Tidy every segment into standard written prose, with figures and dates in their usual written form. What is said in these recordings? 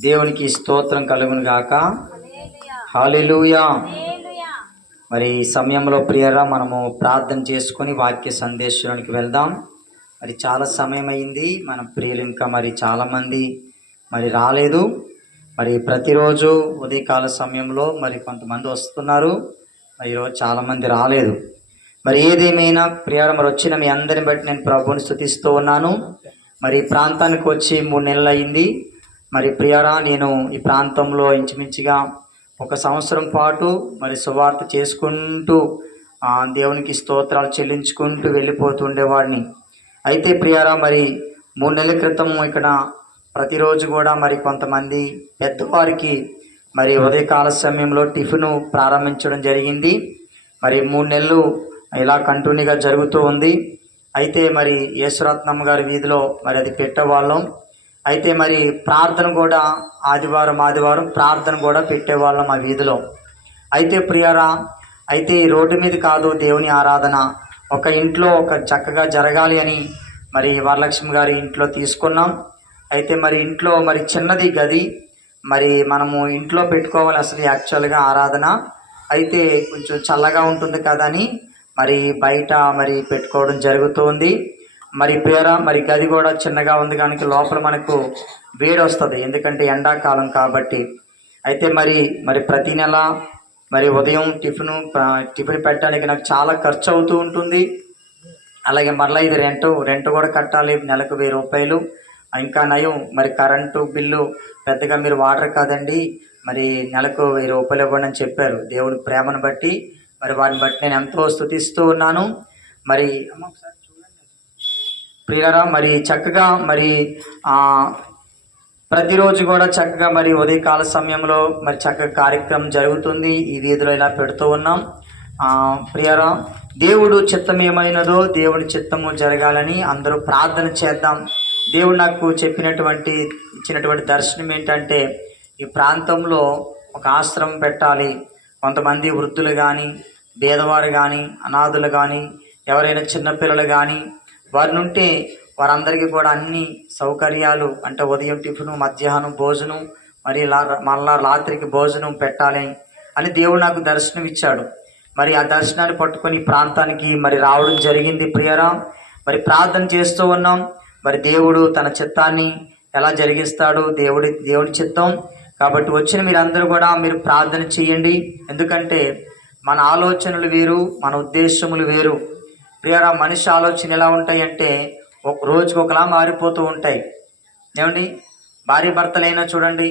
దేవునికి స్తోత్రం కలుగును గాక. హల్లెలూయా. మరి ఈ సమయంలో ప్రియరా మనము ప్రార్థన చేసుకొని వాక్య సందేశానికి వెళ్దాం. మరి చాలా సమయం అయింది, మన ప్రియులు ఇంకా మరి చాలామంది మరి రాలేదు. మరి ప్రతిరోజు ఉదయకాల సమయంలో మరి కొంతమంది వస్తున్నారు, మరి ఈరోజు చాలామంది రాలేదు. మరి ఏదేమైనా ప్రియరా మరి వచ్చిన మీ అందరిని బట్టి నేను ప్రభువుని స్తుతిస్తూ ఉన్నాను. మరి ఈ ప్రాంతానికి వచ్చి 3 నెలలు అయింది. మరి ప్రియరా నేను ఈ ప్రాంతంలో ఇంచుమించుగా 1 సంవత్సరం పాటు మరి సువార్త చేసుకుంటూ దేవునికి స్తోత్రాలు చెల్లించుకుంటూ వెళ్ళిపోతూ ఉండేవాడిని. అయితే ప్రియరా మరి 3 నెలల క్రితం ఇక్కడ ప్రతిరోజు కూడా మరి కొంతమంది పెద్దవారికి మరి ఉదయకాల సమయంలో టిఫిన్ ప్రారంభించడం జరిగింది. మరి 3 నెలలు ఇలా కంటిన్యూగా జరుగుతూ ఉంది. అయితే మరి యేసురత్నమ్మ గారి వీధిలో మరి అది పెట్టేవాళ్ళం. అయితే మరి ప్రార్థన కూడా ఆదివారం ప్రార్థన కూడా పెట్టేవాళ్ళం ఆ వీధిలో. అయితే ప్రియరా అయితే ఈ రోడ్డు మీద కాదు దేవుని ఆరాధన, ఒక ఇంట్లో ఒక చక్కగా జరగాలి అని మరి వరలక్ష్మి గారి ఇంట్లో తీసుకున్నాం. అయితే మరి ఇంట్లో మరి చిన్నది గది, మరి మనము ఇంట్లో పెట్టుకోవాలి అసలు యాక్చువల్గా ఆరాధన. అయితే కొంచెం చల్లగా ఉంటుంది కదా అని మరి బయట మరి పెట్టుకోవడం జరుగుతుంది. మరి ప్రియరా మరి గది కూడా చిన్నగా ఉంది కనుక లోపల మనకు వేడి వస్తుంది, ఎందుకంటే ఎండాకాలం కాబట్టి. అయితే మరి ప్రతి నెల మరి ఉదయం టిఫిన్ పెట్టడానికి నాకు చాలా ఖర్చు అవుతూ ఉంటుంది. అలాగే మరలా ఇది రెంట్ కూడా కట్టాలి, నెలకు 1000 రూపాయలు. ఇంకా నయం మరి కరెంటు బిల్లు పెద్దగా మీరు వాడరు కదండి, మరి నెలకు 1000 రూపాయలు ఇవ్వండి అని చెప్పారు. దేవుని ప్రేమను బట్టి మరి వారిని బట్టి నేను ఎంతో స్తుతిస్తూ ఉన్నాను. మరి ప్రియరా మరి చక్కగా మరి ప్రతిరోజు కూడా చక్కగా మరి ఉదయకాల సమయంలో మరి చక్కగా కార్యక్రమం జరుగుతుంది. ఈ వీధిలో ఇలా పెడుతూ ఉన్నాం. ప్రియరా దేవుడు చిత్తం ఏమైనదో దేవుడి చిత్తము జరగాలని అందరూ ప్రార్థన చేద్దాం. దేవుడు నాకు ఇచ్చినటువంటి దర్శనం ఏంటంటే ఈ ప్రాంతంలో ఒక ఆశ్రమం పెట్టాలి. కొంతమంది వృద్ధులు కానీ, పేదవారు కానీ, అనాథులు కానీ, ఎవరైనా చిన్నపిల్లలు కానీ వారి నుండి వారందరికీ కూడా అన్ని సౌకర్యాలు అంటే ఉదయం టిఫిను, మధ్యాహ్నం భోజనం, మరి మళ్ళా రాత్రికి భోజనం పెట్టాలి అని దేవుడు నాకు దర్శనం ఇచ్చాడు. మరి ఆ దర్శనాన్ని పట్టుకొని ప్రాంతానికి మరి రావడం జరిగింది. ప్రియరా మరి ప్రార్థన చేస్తూ ఉన్నాం. మరి దేవుడు తన చిత్తాన్ని ఎలా జరిగిస్తాడు, దేవుడి చిత్తం కాబట్టి వచ్చిన మీరందరూ కూడా మీరు ప్రార్థన చేయండి. ఎందుకంటే మన ఆలోచనలు వేరు, మన ఉద్దేశములు వేరు. ప్రియరా మనిషి ఆలోచన ఎలా ఉంటాయి అంటే ఒక రోజుకి ఒకలా మారిపోతూ ఉంటాయి. ఏమండి, భార్య భర్తలైనా చూడండి,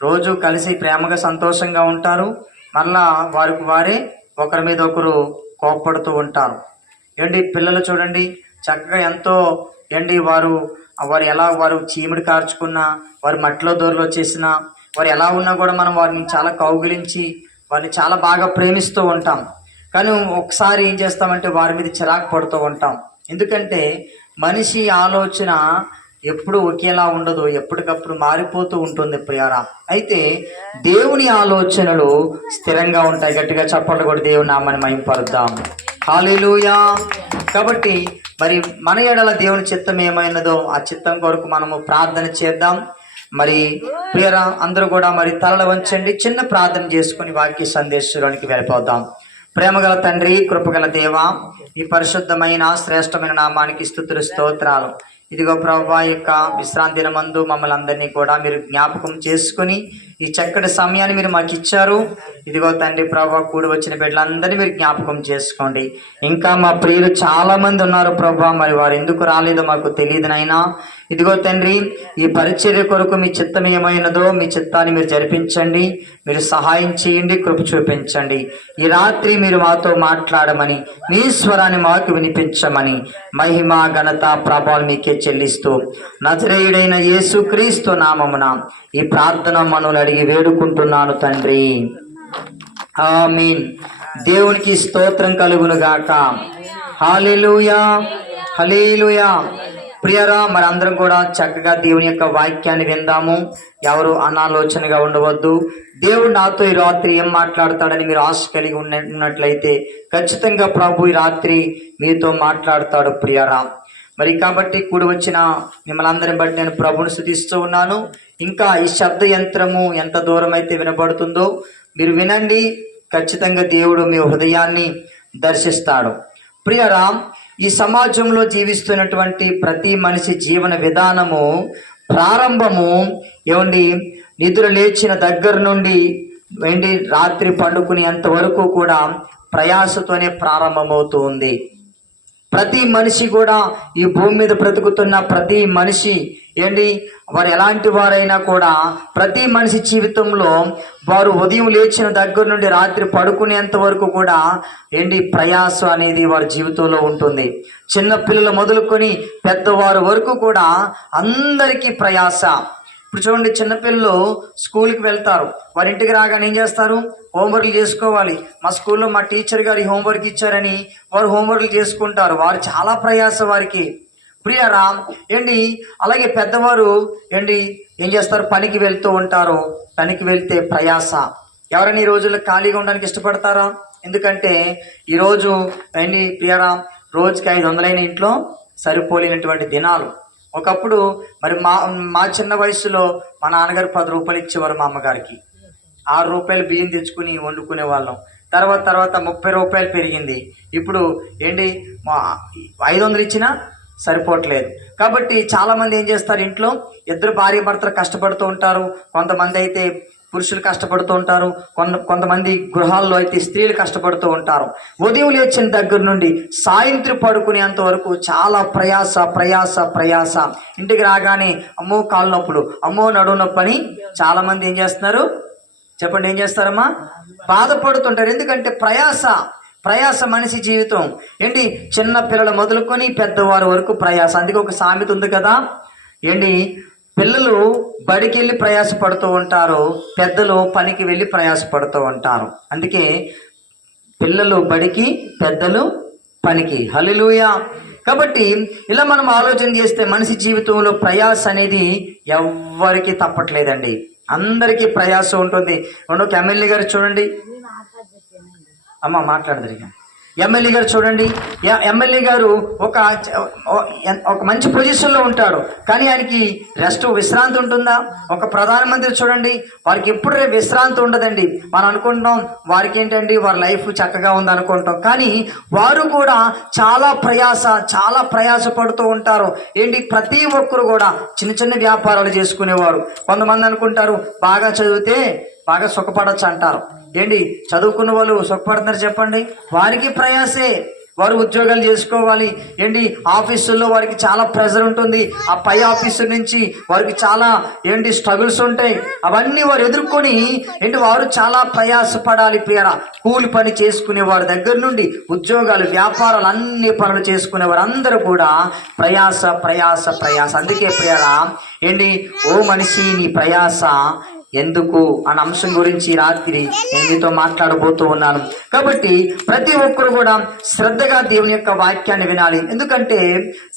రోజు కలిసి ప్రేమగా సంతోషంగా ఉంటారు, మళ్ళా వారికి వారే ఒకరి మీద ఒకరు కోప్పడుతూ ఉంటారు. ఏమండి, పిల్లలు చూడండి చక్కగా ఎంతో వారు చీమిడి కార్చుకున్నా, వారు మట్టిలో దూరలో చేసినా, వారు ఎలా ఉన్నా కూడా మనం వారిని చాలా కౌగిలించి వారిని చాలా బాగా ప్రేమిస్తూ ఉంటాం. కానీ ఒకసారి ఏం చేస్తామంటే వారి మీద చిరాకు పడుతూ ఉంటాం. ఎందుకంటే మనిషి ఆలోచన ఎప్పుడు ఒకేలా ఉండదు, ఎప్పటికప్పుడు మారిపోతూ ఉంటుంది ప్రియారా. అయితే దేవుని ఆలోచనలు స్థిరంగా ఉంటాయి. గట్టిగా చప్పట్లు కూడా దేవుని నామాన్ని మహింపరుద్దాం. హల్లెలూయా. కాబట్టి మరి మన ఎడల దేవుని చిత్తం ఏమైనదో ఆ చిత్తం కొరకు మనము ప్రార్థన చేద్దాం. మరి ప్రియరా అందరూ కూడా మరి తలలు వంచండి, చిన్న ప్రార్థన చేసుకుని వాక్య సందేశానికి వెళ్ళిపోదాం. ప్రేమగల తండ్రి, కృపగల దేవ, ఈ పరిశుద్ధమైన శ్రేష్టమైన నామానికి స్తుతులు స్తోత్రాలు. ఇదిగో ప్రభువా యొక్క విశ్రాంతి దినమందు మమ్మల్ని అందరినీ కూడా మీరు జ్ఞాపకం చేసుకుని ఈ చక్కటి సమయాన్ని మీరు మాకు ఇచ్చారు. ఇదిగో తండ్రి ప్రభువా, కూడి వచ్చిన బిడ్డలందరినీ మీరు జ్ఞాపకం చేసుకోండి. ఇంకా మా ప్రియులు చాలా మంది ఉన్నారు ప్రభువా, మరి వారు ఎందుకు రాలేదో మాకు తెలియదునైనా. ఇదిగో తండ్రి, ఈ పరిచర్య కొరకు మీ చిత్తం ఏమైనదో మీ చిత్తాన్ని మీరు జరిపించండి, మీరు సహాయం చేయండి, కృప చూపించండి. ఈ రాత్రి మీరు మాతో మాట్లాడమని, మీ స్వరాన్ని మాకు వినిపించమని మహిమ ఘనత ప్రభావాలు మీకే చెల్లిస్తూ నజరేయుడైన యేసుక్రీస్తు నామమున ఈ ప్రార్థన మనవులు అడిగి వేడుకుంటున్నాను తండ్రి, ఆమీన్. దేవునికి స్తోత్రం కలుగును గాక. హల్లెలూయా, హల్లెలూయా. ప్రియరా మరి అందరం కూడా చక్కగా దేవుని యొక్క వాక్యాన్ని విందాము. ఎవరు అనాలోచనగా ఉండవద్దు. దేవుడు నాతో ఈ రాత్రి ఏం మాట్లాడతాడని మీరు ఆశ కలిగి ఉన్నట్లయితే ఖచ్చితంగా ప్రభు ఈ రాత్రి మీతో మాట్లాడతాడు. ప్రియరా మరి కాబట్టి కూడి వచ్చిన మిమ్మల్ని అందరిని బట్టి నేను ప్రభుని స్తుతిస్తూ ఉన్నాను. ఇంకా ఈ శబ్ద యంత్రము ఎంత దూరం అయితే వినబడుతుందో మీరు వినండి, ఖచ్చితంగా దేవుడు మీ హృదయాన్ని దర్శిస్తాడు. ప్రియరా, ఈ సమాజంలో జీవిస్తున్నటువంటి ప్రతి మనిషి జీవన విధానము ప్రారంభము ఏమండి, నిద్ర లేచిన దగ్గర నుండి రాత్రి పండుకునేంత వరకు కూడా ప్రయాసతోనే ప్రారంభమవుతుంది. ప్రతి మనిషి కూడా, ఈ భూమి మీద బ్రతుకుతున్న ప్రతి మనిషి వారు ఎలాంటి వారైనా కూడా ప్రతి మనిషి జీవితంలో వారు ఉదయం లేచిన దగ్గర నుండి రాత్రి పడుకునేంత వరకు కూడా ప్రయాస అనేది వారి జీవితంలో ఉంటుంది. చిన్న పిల్లలు మొదలుకొని పెద్దవారు వరకు కూడా అందరికీ ప్రయాస. ఇప్పుడు చూడండి, చిన్నపిల్లలు స్కూల్కి వెళ్తారు, వారి ఇంటికి రాగానే ఏం చేస్తారు? హోంవర్క్లు చేసుకోవాలి. మా స్కూల్లో మా టీచర్ గారు హోంవర్క్ ఇచ్చారని వారు హోంవర్క్లు చేసుకుంటారు. వారు చాలా ప్రయాస వారికి. ప్రియరా, అలాగే పెద్దవారు ఏం చేస్తారు? పనికి వెళ్తూ ఉంటారు. పనికి వెళ్తే ప్రయాస. ఎవరైనా ఈ రోజుల్లో ఖాళీగా ఉండడానికి ఇష్టపడతారా? ఎందుకంటే ఈరోజు ప్రియరా, రోజుకి 500 ఇంట్లో సరిపోలేనటువంటి దినాలు. ఒకప్పుడు మరి మా చిన్న వయసులో మా నాన్నగారు 10 రూపాయలు ఇచ్చేవారు, మా అమ్మగారికి 6 రూపాయలు బియ్యం తెచ్చుకుని వండుకునే వాళ్ళం. తర్వాత 30 రూపాయలు పెరిగింది. ఇప్పుడు 500 ఇచ్చినా సరిపోవట్లేదు. కాబట్టి చాలామంది ఏం చేస్తారు, ఇంట్లో ఇద్దరు భార్య భర్తలు కష్టపడుతూ ఉంటారు. కొంతమంది అయితే పురుషులు కష్టపడుతూ ఉంటారు. కొంతమంది గృహాల్లో అయితే స్త్రీలు కష్టపడుతూ ఉంటారు. ఉదయం లేచిన దగ్గర నుండి సాయంత్రం పడుకునేంత వరకు చాలా ప్రయాస ప్రయాస ప్రయాస. ఇంటికి రాగానే అమ్మో కాళ్ళు నొప్పులు, అమ్మో నడుము నొప్పి అని చాలామంది ఏం చేస్తున్నారు చెప్పండి? ఏం చేస్తారమ్మా? బాధపడుతుంటారు. ఎందుకంటే ప్రయాస మనిషి జీవితం. చిన్న పిల్లలు మొదలుకొని పెద్దవారు వరకు ప్రయాస. అందుకే ఒక సామెత ఉంది కదా, పిల్లలు బడికి వెళ్ళి ప్రయాసపడుతూ ఉంటారు, పెద్దలు పనికి వెళ్ళి ప్రయాసపడుతూ ఉంటారు. అందుకే పిల్లలు బడికి, పెద్దలు పనికి. హల్లెలూయా. కాబట్టి ఇలా మనం ఆలోచన చేస్తే మనిషి జీవితంలో ప్రయాస అనేది ఎవ్వరికి తప్పట్లేదండి. అందరికీ ప్రయాసం ఉంటుంది. ఒక ఎమ్మెల్యే గారు చూడండి, అమ్మ మాట్లాడదు. ఎమ్మెల్యే గారు చూడండి, ఎమ్మెల్యే గారు ఒక మంచి పొజిషన్లో ఉంటాడు, కానీ ఆయనకి విశ్రాంతి ఉంటుందా? ఒక ప్రధానమంత్రి చూడండి, వారికి ఎప్పుడు విశ్రాంతి ఉండదండి. మనం అనుకుంటాం వారికి వారి లైఫ్ చక్కగా ఉంది అనుకుంటాం, కానీ వారు కూడా చాలా ప్రయాస పడుతూ ఉంటారు. ప్రతి ఒక్కరు కూడా చిన్న చిన్న వ్యాపారాలు చేసుకునేవారు. కొంతమంది అనుకుంటారు బాగా చదివితే బాగా సుఖపడచ్చు అంటారు. చదువుకున్న వాళ్ళు సుఖపడుతున్నారు చెప్పండి? వారికి ప్రయాసే. వారు ఉద్యోగాలు చేసుకోవాలి. ఆఫీసుల్లో వారికి చాలా ప్రెజర్ ఉంటుంది. ఆ పై ఆఫీసు నుంచి వారికి చాలా స్ట్రగుల్స్ ఉంటాయి. అవన్నీ వారు ఎదుర్కొని వారు చాలా ప్రయాసపడాలి. ప్రియరా, కూలి పని చేసుకునే వారి దగ్గర నుండి ఉద్యోగాలు, వ్యాపారాలు, అన్ని పనులు చేసుకునేవారు అందరూ కూడా ప్రయాస ప్రయాస ప్రయాస. అందుకే ప్రియరా, ఓ మనిషి, నీ ప్రయాస ఎందుకు అన్న అంశం గురించి రాత్రి నేను మీతో మాట్లాడబోతూ ఉన్నాను. కాబట్టి ప్రతి ఒక్కరు కూడా శ్రద్ధగా దేవుని యొక్క వాక్యాన్ని వినాలి. ఎందుకంటే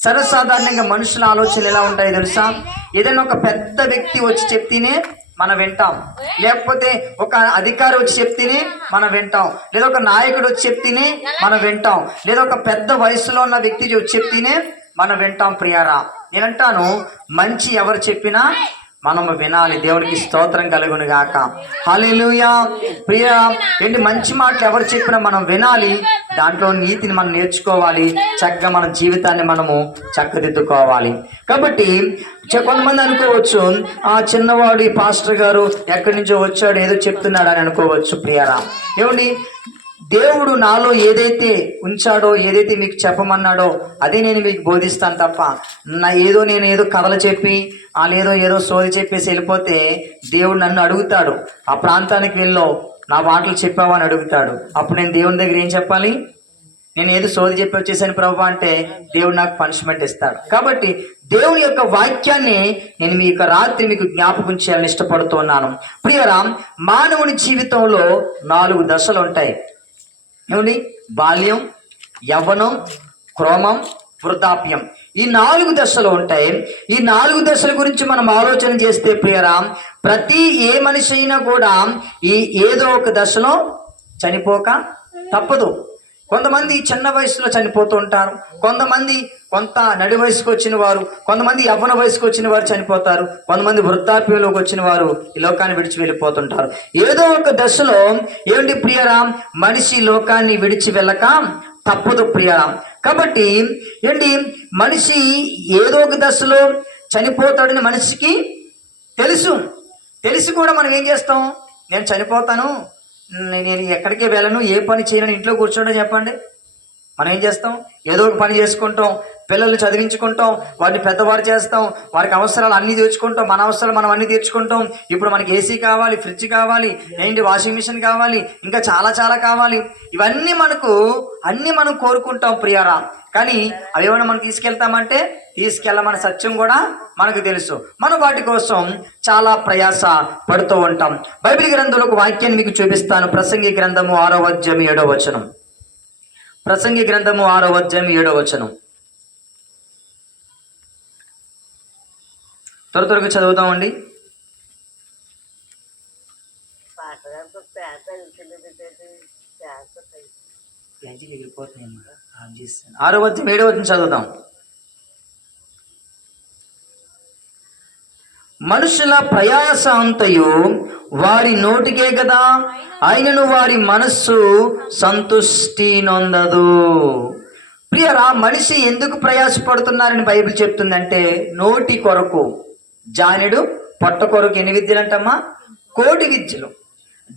సర్వసాధారణంగా మనుషుల ఆలోచనలు ఎలా ఉంటాయో తెలుసా? ఏదైనా ఒక పెద్ద వ్యక్తి వచ్చి చెప్తేనే మనం వింటాం, లేకపోతే ఒక అధికారి వచ్చి చెప్తేనే మనం వింటాం, లేదా ఒక నాయకుడు వచ్చి చెప్తేనే మనం వింటాం, లేదా ఒక పెద్ద వయసులో ఉన్న వ్యక్తి వచ్చి చెప్తేనే మనం వింటాం. ప్రియారా, నేనంటాను మంచి ఎవరు చెప్పినా మనము వినాలి. దేవునికి స్తోత్రం కలుగును గాక. హల్లెలూయా. ప్రియ, మంచి మాటలు ఎవరు చెప్పినా మనం వినాలి. దాంట్లో నీతిని మనం నేర్చుకోవాలి. చక్కగా మన జీవితాన్ని మనము చక్కదిద్దుకోవాలి. కాబట్టి కొంతమంది అనుకోవచ్చు, ఆ చిన్నవాడు పాస్టర్ గారు ఎక్కడి నుంచో వచ్చాడు, ఏదో చెప్తున్నాడు అని అనుకోవచ్చు. ప్రియరా, దేవుడు నాలో ఏదైతే ఉంచాడో, ఏదైతే మీకు చెప్పమన్నాడో అదే నేను మీకు బోధిస్తాను తప్ప నేను ఏదో కథలు చెప్పి ఏదో సోది చెప్పేసి వెళ్ళిపోతే దేవుడు నన్ను అడుగుతాడు, ఆ ప్రాంతానికి వెళ్ళో నా మాటలు చెప్పావా అని అడుగుతాడు. అప్పుడు నేను దేవుని దగ్గర ఏం చెప్పాలి? నేను ఏదో సోది చెప్పి వచ్చేసాను ప్రభు అంటే దేవుడు నాకు పనిష్మెంట్ ఇస్తాడు. కాబట్టి దేవుని యొక్క వాక్యాన్ని నేను మీ యొక్క రాత్రి మీకు జ్ఞాపకం చేయాలని ఇష్టపడుతున్నాను. ప్రియరా, మానవుని జీవితంలో 4 దశలు ఉంటాయి. బాల్యం, యవ్వనం, క్రోమం, వృద్ధాప్యం. ఈ 4 దశలు ఉంటాయి. ఈ 4 దశల గురించి మనం ఆలోచన చేస్తే ప్రియరా, ప్రతి ఏ మనిషి అయినా కూడా ఏదో ఒక దశలో చనిపోక తప్పదు. కొంతమంది చిన్న వయసులో చనిపోతూ ఉంటారు, కొంతమంది కొంత నడి వయసుకు వచ్చిన వారు, కొంతమంది యవ్వన వయసుకు వచ్చిన వారు చనిపోతారు, కొంతమంది వృద్ధాప్యంలోకి వచ్చిన వారు ఈ లోకాన్ని విడిచి వెళ్ళిపోతుంటారు. ఏదో ఒక దశలో ఏమిటి ప్రియరా, మనిషి లోకాన్ని విడిచి వెళ్ళక తప్పదు ప్రియరా. కాబట్టి ఏంటి, మనిషి ఏదో ఒక దశలో చనిపోతాడని మనిషికి తెలిసి కూడా మనం ఏం చేస్తాం, నేను చనిపోతాను, నేను ఎక్కడికి వెళ్ళను, ఏ పని చేయను, ఇంట్లో కూర్చోండి చెప్పండి. మనం ఏం చేస్తాం, ఏదో ఒక పని చేసుకుంటాం, పిల్లల్ని చదివించుకుంటాం, వారిని పెద్దవారు చేస్తాం, వారికి అవసరాలు అన్నీ తీర్చుకుంటాం, మన అవసరాలు మనం అన్నీ తీర్చుకుంటాం. ఇప్పుడు మనకి ఏసీ కావాలి, ఫ్రిడ్జ్ కావాలి, ఏంటి వాషింగ్ మిషన్ కావాలి, ఇంకా చాలా చాలా కావాలి. ఇవన్నీ మనం కోరుకుంటాం ప్రియారా. కానీ అవి ఏమైనా మనం తీసుకెళ్తామంటే తీసుకెళ్ళమని సత్యం కూడా మనకు తెలుసు. మనం వాటి కోసం చాలా ప్రయాస పడుతూ ఉంటాం. బైబిల్ గ్రంథంలో ఒక వాక్యాన్ని మీకు చూపిస్తాను. ప్రసంగి గ్రంథము 6వ అధ్యాయం 7వ వచనం. ప్రసంగి గ్రంథము 6వ అధ్యాయం 7వ వచనం. త్వరగా చదువుతామండి. ఆరో అధ్యాయం 7వ వచనం చదువుతాం. మనుషుల ప్రయాస అంతయు వారి నోటికే కదా, ఆయనను వారి మనస్సు సంతుష్టి నొందదు. ప్రియరా, మనిషి ఎందుకు ప్రయాసపడుతున్నారని బైబిల్ చెప్తుందంటే నోటి కొరకు. జానుడు పొట్ట కొరకు ఎన్ని విద్యలు అంటమ్మా? కోటి విద్యలు.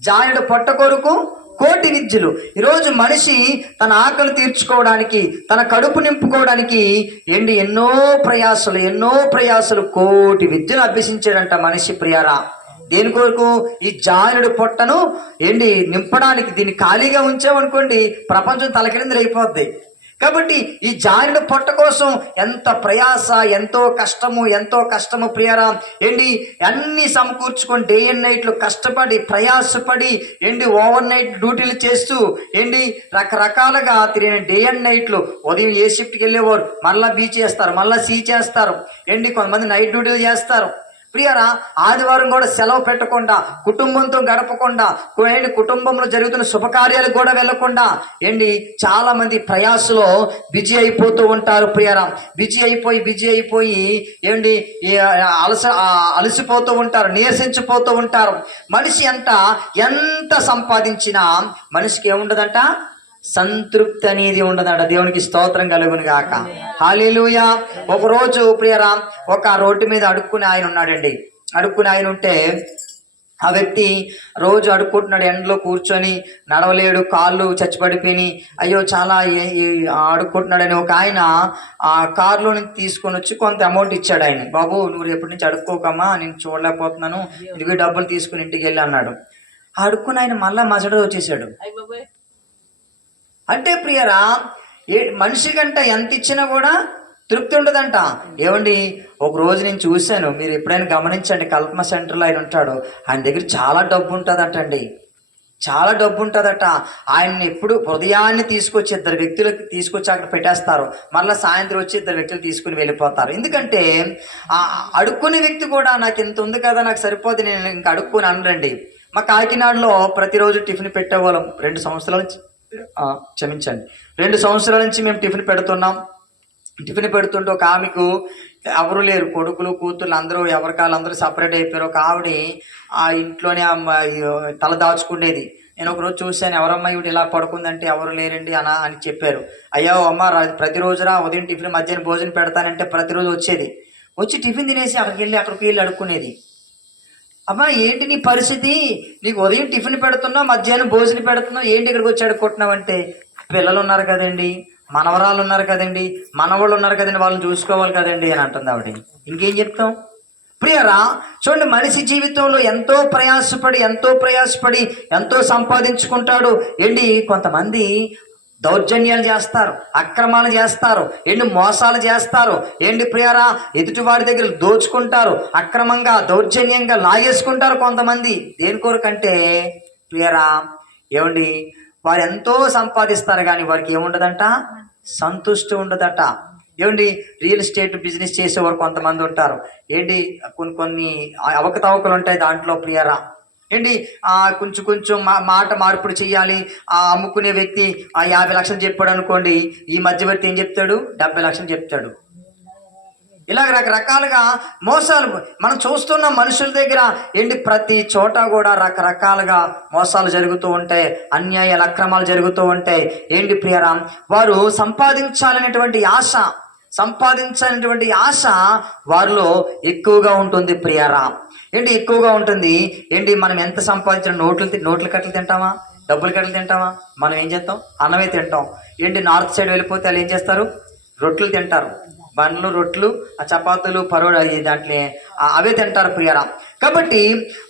జానుడు పొట్ట కొరకు కోటి విద్యలు. ఈరోజు మనిషి తన ఆకలి తీర్చుకోవడానికి, తన కడుపు నింపుకోవడానికి ఎన్నో ప్రయాసలు కోటి విద్యలు అభ్యసించాడంట మనిషి ప్రియారా. దేని కొరకు? ఈ జానుడు పొట్టను నింపడానికి. దీన్ని ఖాళీగా ఉంచామనుకోండి ప్రపంచం తలకిందులు అయిపోద్ది. కాబట్టి ఈ జానుడు పొట్ట కోసం ఎంత ప్రయాస, ఎంతో కష్టము ప్రియరా. అన్ని సమకూర్చుకొని డే అండ్ నైట్లు కష్టపడి ప్రయాసపడి ఓవర్ నైట్ డ్యూటీలు చేస్తూ రకరకాలుగా తిరిగిన డే అండ్ నైట్లు. ఉదయం ఏ షిఫ్ట్కి వెళ్ళేవారు మళ్ళీ బి చేస్తారు, మళ్ళీ సి చేస్తారు, కొంతమంది నైట్ డ్యూటీలు చేస్తారు. ప్రియరా, ఆదివారం కూడా సెలవు పెట్టకుండా, కుటుంబంతో గడపకుండా, కుటుంబంలో జరుగుతున్న శుభకార్యాలకు కూడా వెళ్లకుండా చాలా మంది ప్రయాసలో బిజీ అయిపోతూ ఉంటారు ప్రియరా. బిజీ అయిపోయి అలసిపోతూ ఉంటారు, నీరసించిపోతూ ఉంటారు. మనిషి ఎంత సంపాదించినా మనిషికి ఏముండదంట, సంతృప్తి అనేది ఉండదంట. దేవునికి స్తోత్రం కలుగును గాక. హల్లెలూయా. ఒకరోజు ప్రియరా, ఒక రోడ్డు మీద అడుక్కుని ఆయన ఉన్నాడండి. అడుక్కుని ఆయన ఉంటే ఆ వ్యక్తి రోజు అడుక్కుంటున్నాడు, ఎండలో కూర్చొని నడవలేడు, కాళ్ళు చచ్చిపడిపోయి అయ్యో చాలా అడుక్కుంటున్నాడని ఒక ఆయన ఆ కారులో నుంచి తీసుకొని వచ్చి కొంత అమౌంట్ ఇచ్చాడు. ఆయన, బాబు నువ్వు ఎప్పటి నుంచి అడుక్కోకమ్మా, నేను చూడలేకపోతున్నాను, ఇదిగో డబ్బులు తీసుకుని ఇంటికి వెళ్ళి అన్నాడు. అడుక్కుని ఆయన మళ్ళా మసడు వచ్చేసాడు. అంటే ప్రియరా, మనిషి కంట ఎంత ఇచ్చినా కూడా తృప్తి ఉండదంట. ఒక రోజు నేను చూశాను, మీరు ఎప్పుడైనా గమనించండి, కల్పన సెంటర్లో ఆయన ఉంటాడు. ఆయన దగ్గర చాలా డబ్బు ఉంటుందటండి, చాలా డబ్బు ఉంటుందట. ఆయన్ని ఎప్పుడు ఉదయాన్నే తీసుకొచ్చి 2 వ్యక్తులకు తీసుకొచ్చి అక్కడ పెట్టేస్తారు, మళ్ళీ సాయంత్రం వచ్చి 2 వ్యక్తులు తీసుకుని వెళ్ళిపోతారు. ఎందుకంటే ఆ అడుక్కునే వ్యక్తి కూడా నాకు ఇంత ఉంది కదా, నాకు సరిపోతే నేను ఇంకా అడుక్కుని అనరండి. మా కాకినాడలో ప్రతిరోజు టిఫిన్ పెట్టేవాళ్ళం. 2 సంవత్సరాల నుంచి 2 సంవత్సరాల నుంచి మేము టిఫిన్ పెడుతున్నాం. టిఫిన్ పెడుతుంటే ఒక ఆమెకు ఎవరు లేరు, కొడుకులు కూతుర్లు అందరూ అందరూ సపరేట్ అయిపోయారు. ఒక ఆవిడ ఆ ఇంట్లోనే తల దాచుకునేది. నేను ఒకరోజు చూశాను, ఎవరమ్మా ఇవి ఇలా పడుకుందంటే ఎవరు లేరండి అని చెప్పారు. అయ్యో అమ్మ, ప్రతిరోజురా ఉదయం టిఫిన్ మధ్యాహ్నం భోజనం పెడతానంటే ప్రతిరోజు వచ్చి టిఫిన్ తినేసి అక్కడికి వెళ్ళి అడుక్కునేది. అమ్మా ఏంటి నీ పరిస్థితి, నీకు ఉదయం టిఫిన్ పెడుతున్నావు, మధ్యాహ్నం భోజనం పెడుతున్నావు, ఏంటి ఇక్కడికి వచ్చి అడుక్కుంటున్నావు అంటే, పిల్లలు ఉన్నారు కదండి, మనవరాలు ఉన్నారు కదండి, మనవాళ్ళు ఉన్నారు కదండి, వాళ్ళని చూసుకోవాలి కదండి అని అంటుంది ఆవిడ. ఇంకేం చెప్తాం ప్రియరా? చూడండి, మనిషి జీవితంలో ఎంతో ప్రయాసపడి ఎంతో సంపాదించుకుంటాడు. కొంతమంది దౌర్జన్యాలు చేస్తారు, అక్రమాలు చేస్తారు, మోసాలు చేస్తారు, ప్రియరా, ఎదుటి వారి దగ్గర దోచుకుంటారు, అక్రమంగా దౌర్జన్యంగా లాగేసుకుంటారు కొంతమంది. దేని కొరకంటే ప్రియరా, వారు ఎంతో సంపాదిస్తారు కానీ వారికి ఏముండదంట, సంతృష్టి ఉండదట. రియల్ ఎస్టేట్ బిజినెస్ చేసేవారు కొంతమంది ఉంటారు. కొన్ని అవకతవకలు ఉంటాయి దాంట్లో ప్రియరా. ఏంటి కొంచెం కొంచెం మాట మార్పుడు చేయాలి. అమ్ముకునే వ్యక్తి 50 లక్షలు చెప్పాడు అనుకోండి, ఈ మధ్యవర్తి ఏం చెప్తాడు, 70 లక్షలు చెప్తాడు. ఇలాగ రకరకాలుగా మోసాలు మనం చూస్తున్న మనుషుల దగ్గర. ఏంటి ప్రతి చోట కూడా రకరకాలుగా మోసాలు జరుగుతూ ఉంటాయి, అన్యాయాలు అక్రమాలు జరుగుతూ ఉంటాయి. ఏంటి ప్రియరా, వారు సంపాదించాలనేటువంటి ఆశ వారిలో ఎక్కువగా ఉంటుంది ప్రియరా. ఏంటి ఎక్కువగా ఉంటుంది. ఏంటి మనం ఎంత సంపాదించిన నోట్ల కట్టలు తింటామా, డబ్బులు కట్టలు తింటామా? మనం ఏం చేస్తాం, అన్నమే తింటాం. ఏంటి నార్త్ సైడ్ వెళ్ళిపోతే వాళ్ళు ఏం చేస్తారు, రొట్టెలు తింటారు. బండ్లు, రొట్టెలు, చపాతీలు, పరోడా, దాంట్లో అవే తింటారు ప్రియరా. కాబట్టి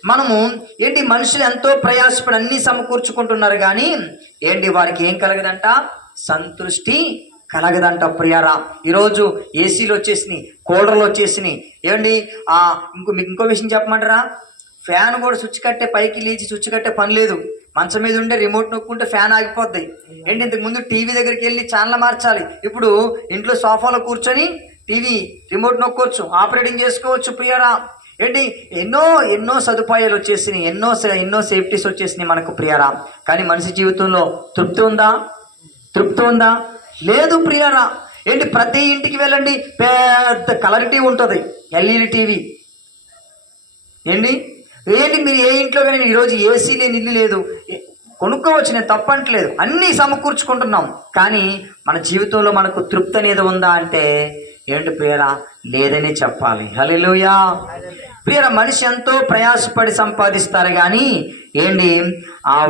మనము ఏంటి మనుషులు ఎంతో ప్రయాసపడి అన్నీ సమకూర్చుకుంటున్నారు, కానీ ఏంటి వారికి ఏం కలగదంట, సంతృష్టి కలగదంట ప్రియరా. ఈరోజు ఏసీలు వచ్చేసినాయి, కూలర్లు వచ్చేసినాయి. ఏమండి మీకు ఇంకో విషయం చెప్పమంటారా, ఫ్యాన్ కూడా స్విచ్ కట్టే పైకి లేచి స్విచ్ కట్టే పని లేదు. మంచం మీద ఉంటే రిమోట్ నొక్కుంటే ఫ్యాన్ ఆగిపోద్ది. ఏంటి ఇంతకు ముందు టీవీ దగ్గరికి వెళ్ళి ఛానల్ మార్చాలి, ఇప్పుడు ఇంట్లో సోఫాలో కూర్చొని టీవీ రిమోట్ నొక్కోవచ్చు, ఆపరేటింగ్ చేసుకోవచ్చు ప్రియరా. ఏంటి ఎన్నో సదుపాయాలు వచ్చేసినాయి, ఎన్నో సేఫ్టీస్ వచ్చేసినాయి మనకు ప్రియరా. కానీ మనిషి జీవితంలో తృప్తి ఉందా? లేదు ప్రియరా. ఏంటి ప్రతి ఇంటికి వెళ్ళండి, పెద్ద కలర్ టీవీ ఉంటుంది, ఎల్ఈడి టీవీ. ఏంటి మీరు ఏ ఇంట్లో కానీ ఈరోజు ఏసీ లేని ఇల్లు లేదు. కొనుక్కోవచ్చు, నేను తప్పంటలేదు, అన్నీ సమకూర్చుకుంటున్నాం. కానీ మన జీవితంలో మనకు తృప్తి అనేది ఉందా అంటే ఏంటి ప్రియరా, లేదని చెప్పాలి. హల్లెలూయా. ప్రియరా, మనిషి ఎంతో ప్రయాసపడి సంపాదిస్తారు, కానీ ఏంటి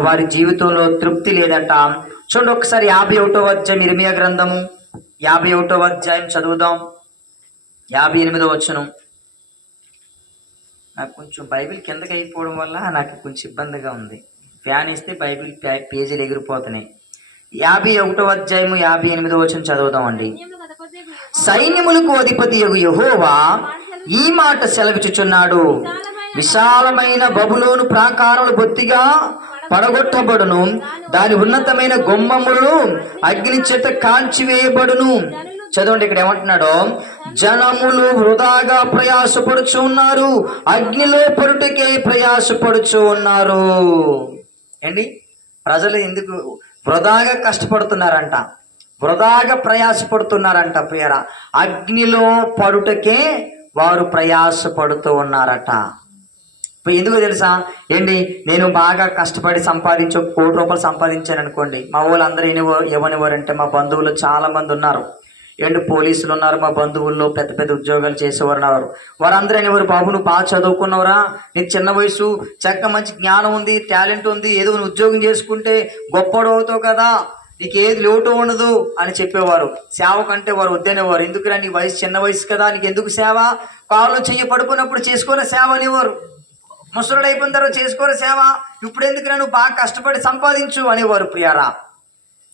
వారి జీవితంలో తృప్తి లేదంట. చూడండి ఒకసారి 51వ అధ్యాయం ఇర్మియా గ్రంథము 51వ అధ్యాయం చదువుదాం. 58వ వచనం. నాకు కొంచెం బైబిల్ కిందకి అయిపోవడం వల్ల నాకు కొంచెం ఇబ్బందిగా ఉంది. ఫ్యాన్ ఇస్తే బైబిల్ పేజీలు ఎగిరిపోతున్నాయి. 51వ అధ్యాయము 58వ వచనం చదువుదామండి. సైన్యములకు అధిపతి యెహోవా ఈ మాట సెలవిచ్చుచున్నాడు, విశాలమైన బబులోను ప్రాకారములు బొత్తిగా పడగొట్టబడును, దాని ఉన్నతమైన గుమ్మములు అగ్ని చేత కాల్చివేయబడును. చదవండి ఇక్కడ ఏమంటున్నాడో, జనములు వృధాగా ప్రయాసపడుచు ఉన్నారు, అగ్నిలో పడుటకే ప్రయాసపడుచు ఉన్నారు. ఏంటి ప్రజలు ఎందుకు వృధాగా కష్టపడుతున్నారంట, వృధాగా ప్రయాసపడుతున్నారంట ప్రియరా. అగ్నిలో పడుటకే వారు ప్రయాసపడుతూ ఉన్నారట. ఎందుకో తెలుసా, ఏంటి నేను బాగా కష్టపడి సంపాదించి 1 కోటి రూపాయలు సంపాదించాను అనుకోండి, మా వాళ్ళందరూ ఏమనివారంటే, మా బంధువులు చాలా మంది ఉన్నారు, ఏంటి పోలీసులు ఉన్నారు, మా బంధువుల్లో పెద్ద పెద్ద ఉద్యోగాలు చేసేవారు ఉన్నారు. వారందరూ అనేవారు, బాబు నువ్వు బాగా చదువుకున్నవరా, నీకు చిన్న వయసు, చక్కగా మంచి జ్ఞానం ఉంది, టాలెంట్ ఉంది, ఏదో నువ్వు ఉద్యోగం చేసుకుంటే గొప్పడు అవుతావు కదా, నీకు ఏది లోటు ఉండదు అని చెప్పేవారు. సేవ కంటే వారు వద్దనేవారు. ఎందుకురా, నీ వయసు చిన్న వయసు కదా, నీకు ఎందుకు సేవ, కాళ్ళు చెయ్యి పడుకున్నప్పుడు చేసుకోలే సేవ అనేవారు. ముసలుడు అయిపోయిన తర్వాత చేసుకోలే సేవ, ఇప్పుడు ఎందుకురా, నువ్వు బాగా కష్టపడి సంపాదించు అనేవారు ప్రియారా.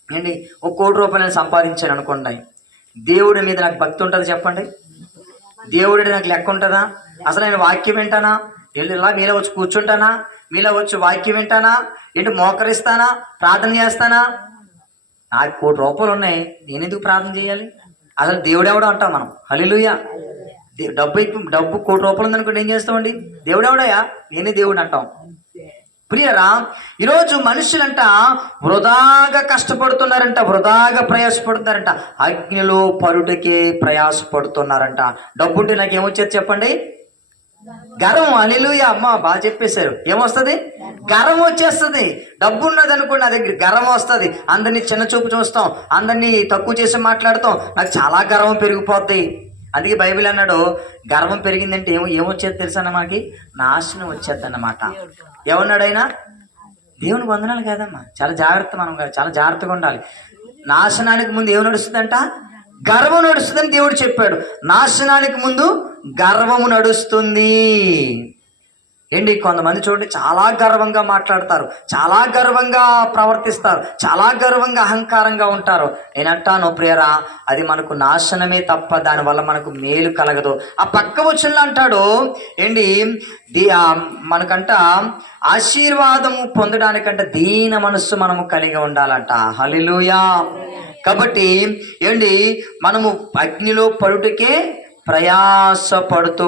ఏంటి 1 కోటి రూపాయలు నేను సంపాదించాను అనుకోండి, దేవుడి మీద నాకు భక్తి ఉంటుంది చెప్పండి, దేవుడి నాకు లెక్క ఉంటుందా? అసలు నేను వాక్యం వింటానా, ఇలా మీలో వచ్చి కూర్చుంటానా, మీలో వచ్చి వాక్యం వింటానా, ఏంటి మోకరిస్తానా, ప్రార్థన చేస్తానా? నాకు 1 కోటి రూపాయలు ఉన్నాయి, నేను ఎందుకు ప్రార్థన చేయాలి? అసలు దేవుడు ఎవడో అంటాం మనం. హల్లెలూయా. డబ్బు 1 కోటి రూపాయలు ఉందనుకోండి, ఏం చేస్తామండి, దేవుడు ఎవడయా, నేనే దేవుడు అంటాం. ప్రియరా, ఈరోజు మనుషులంట వృధాగా కష్టపడుతున్నారంట, వృధాగా ప్రయాసపడుతున్నారంట, అగ్నిలో పరుటకే ప్రయాసపడుతున్నారంట. డబ్బుంటే నాకు ఏమొచ్చేది చెప్పండి, గర్వం. హల్లెలూయా. అమ్మ బాగా చెప్పేశారు. ఏమొస్తుంది, గర్వం వచ్చేస్తుంది. డబ్బు ఉన్నది అనుకోండి, నా దగ్గర గర్వం వస్తుంది, అందరినీ చిన్న చూపు చూస్తాం, అందరినీ తక్కువ చేసి మాట్లాడతాం, నాకు చాలా గర్వం పెరిగిపోద్ది. అందుకే బైబిల్ అన్నాడు, గర్వం పెరిగిందంటే ఏమొచ్చేది తెలుసా మనకి, నాశనం వచ్చేది అన్నమాట. ఏమన్నాడు ఆయన, దేవుని వందనాలు కాదమ్మా, చాలా జాగ్రత్త, మనం చాలా జాగ్రత్తగా ఉండాలి. నాశనానికి ముందు ఏమి నడుస్తుందంట, గర్వం నడుస్తుందని దేవుడు చెప్పాడు. నాశనానికి ముందు గర్వము నడుస్తుంది. ఏంటి కొంతమంది చూడండి, చాలా గర్వంగా మాట్లాడతారు, చాలా గర్వంగా ప్రవర్తిస్తారు, చాలా గర్వంగా అహంకారంగా ఉంటారు. నేనంటాను ప్రియరా, అది మనకు నాశనమే తప్ప దానివల్ల మనకు మేలు కలగదు. ఆ పక్క వచనంలో అంటాడు ఏంటి, మనకంట ఆశీర్వాదము పొందడానికంటే దీన మనస్సు మనము కలిగి ఉండాలంట. హల్లెలూయా. కాబట్టి ఏంటి మనము అగ్నిలో పడుటకే ప్రయాసపడుతూ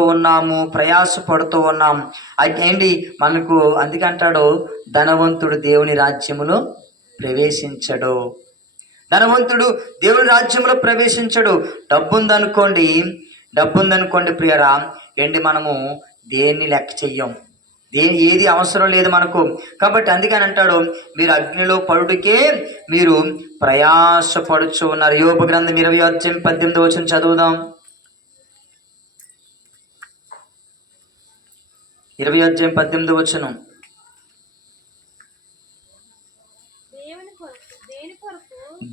ఉన్నాం. ఏంటి మనకు అందుకంటాడు, ధనవంతుడు దేవుని రాజ్యములో ప్రవేశించడు. ధనవంతుడు దేవుని రాజ్యంలో ప్రవేశించడు. డబ్బుందనుకోండి ప్రియరా, ఏంటి మనము దేన్ని లెక్క చెయ్యం, ఏది అవసరం లేదు మనకు. కాబట్టి అందుకని అంటాడు, మీరు అగ్నిలో పడుటకే మీరు ప్రయాసపడుచు ఉన్నారు. యోబు గ్రంథం 20:18 చదువుదాం. 20:18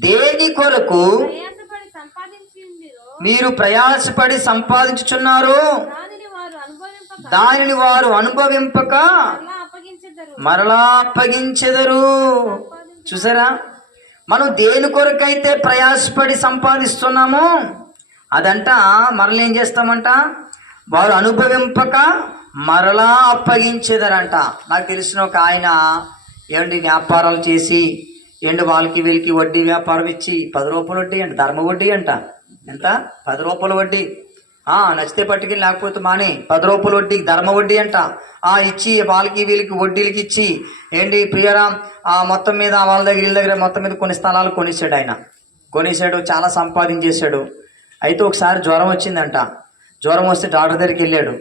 దేని కొరకు మీరు ప్రయాసపడి సంపాదించుచున్నారు, దానిని వారు అనుభవింపక మరలా అప్పగించెదరు. చూసారా, మనం దేని కొరకైతే ప్రయాసపడి సంపాదిస్తున్నామో అదంట మరలా ఏం చేస్తామంట, వారు అనుభవింపక మరలా అప్పగించేదరంట. నాకు తెలిసిన ఒక ఆయన ఏమండి వ్యాపారాలు చేసి వాళ్ళకి వీళ్ళకి వడ్డీ వ్యాపారం ఇచ్చి 10 రూపాయలు వడ్డీ అంట, ధర్మ వడ్డీ అంట. ఎంత? 10 రూపాయల వడ్డీ. నచ్చితే పట్టుకెళ్ళి, లేకపోతే మాని. 10 రూపాయల వడ్డీ ధర్మ వడ్డీ అంట. ఇచ్చి వాళ్ళకి వీళ్ళకి వడ్డీలకి ఇచ్చి ప్రియరా మొత్తం మీద వాళ్ళ దగ్గర వీళ్ళ దగ్గర మొత్తం మీద కొన్ని స్థలాలు కొనేసాడు, చాలా సంపాదించేశాడు. అయితే ఒకసారి జ్వరం వచ్చిందంట. జ్వరం వస్తే డాక్టర్ దగ్గరికి వెళ్ళాడు.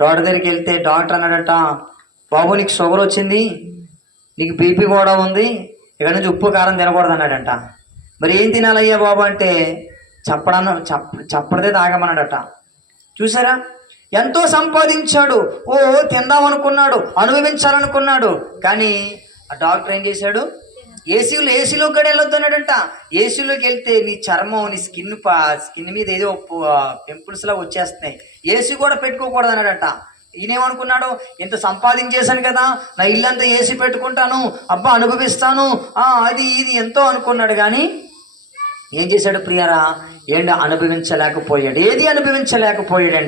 డాక్టర్ దగ్గరికి వెళ్తే డాక్టర్ అన్నాడట, బాబు నీకు షుగర్ వచ్చింది, నీకు బీపీ కూడా ఉంది, ఇక్కడ నుంచి ఉప్పు కారం తినకూడదు అన్నాడంట. మరి ఏం తినాలయ్యా బాబు అంటే చప్పడితే తాగమన్నాడట. చూసారా, ఎంతో సంపాదించాడు, తిందామనుకున్నాడు, అనుభవించాలనుకున్నాడు. కానీ ఆ డాక్టర్ ఏం చేశాడు, ఏసీలోకి కూడా వెళ్ళొద్దన్నాడంట. ఏసీలోకి వెళ్తే నీ చర్మం, నీ స్కిన్ మీద ఏదో పింపుల్స్ లా వచ్చేస్తున్నాయి, ఏసీ కూడా పెట్టుకోకూడదు అన్నాడంట. ఈయనేమనుకున్నాడు, ఇంత సంపాదించేశాను కదా, నా ఇల్లంతా ఏసీ పెట్టుకుంటాను, అబ్బా అనుభవిస్తాను, అది ఇది ఎంతో అనుకున్నాడు. కానీ ఏం చేశాడు ప్రియరా, అనుభవించలేకపోయాడు. ఏది అనుభవించలేకపోయాడు.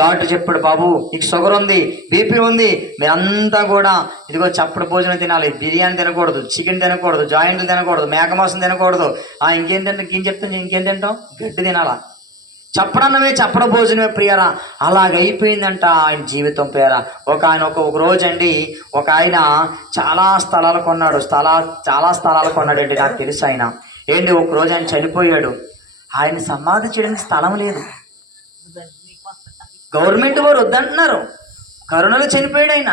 డాక్టర్ చెప్పాడు, బాబు నీకు షుగర్ ఉంది, బీపీ ఉంది, మీరంతా కూడా ఇదిగో చప్పటి భోజనం తినాలి, బిర్యానీ తినకూడదు, చికెన్ తినకూడదు, జాయింట్లు తినకూడదు, మేక మాంసం తినకూడదు, ఇంకేం తింటాం, గడ్డి తినాలా, చప్పడన్నమే చప్పడ భోజనమే ప్రియరా. అలాగైపోయిందంట ఆయన జీవితం ప్రియరా. ఒక రోజు ఒక ఆయన చాలా స్థలాలు కొన్నాడు, అండి. నాకు తెలుసు ఆయన ఒక రోజు ఆయన చనిపోయాడు. ఆయన సమాధి చేయడానికి స్థలం లేదు, గవర్నమెంట్ వారు వద్దంటున్నారు. కరోనాలో చనిపోయాడు ఆయన.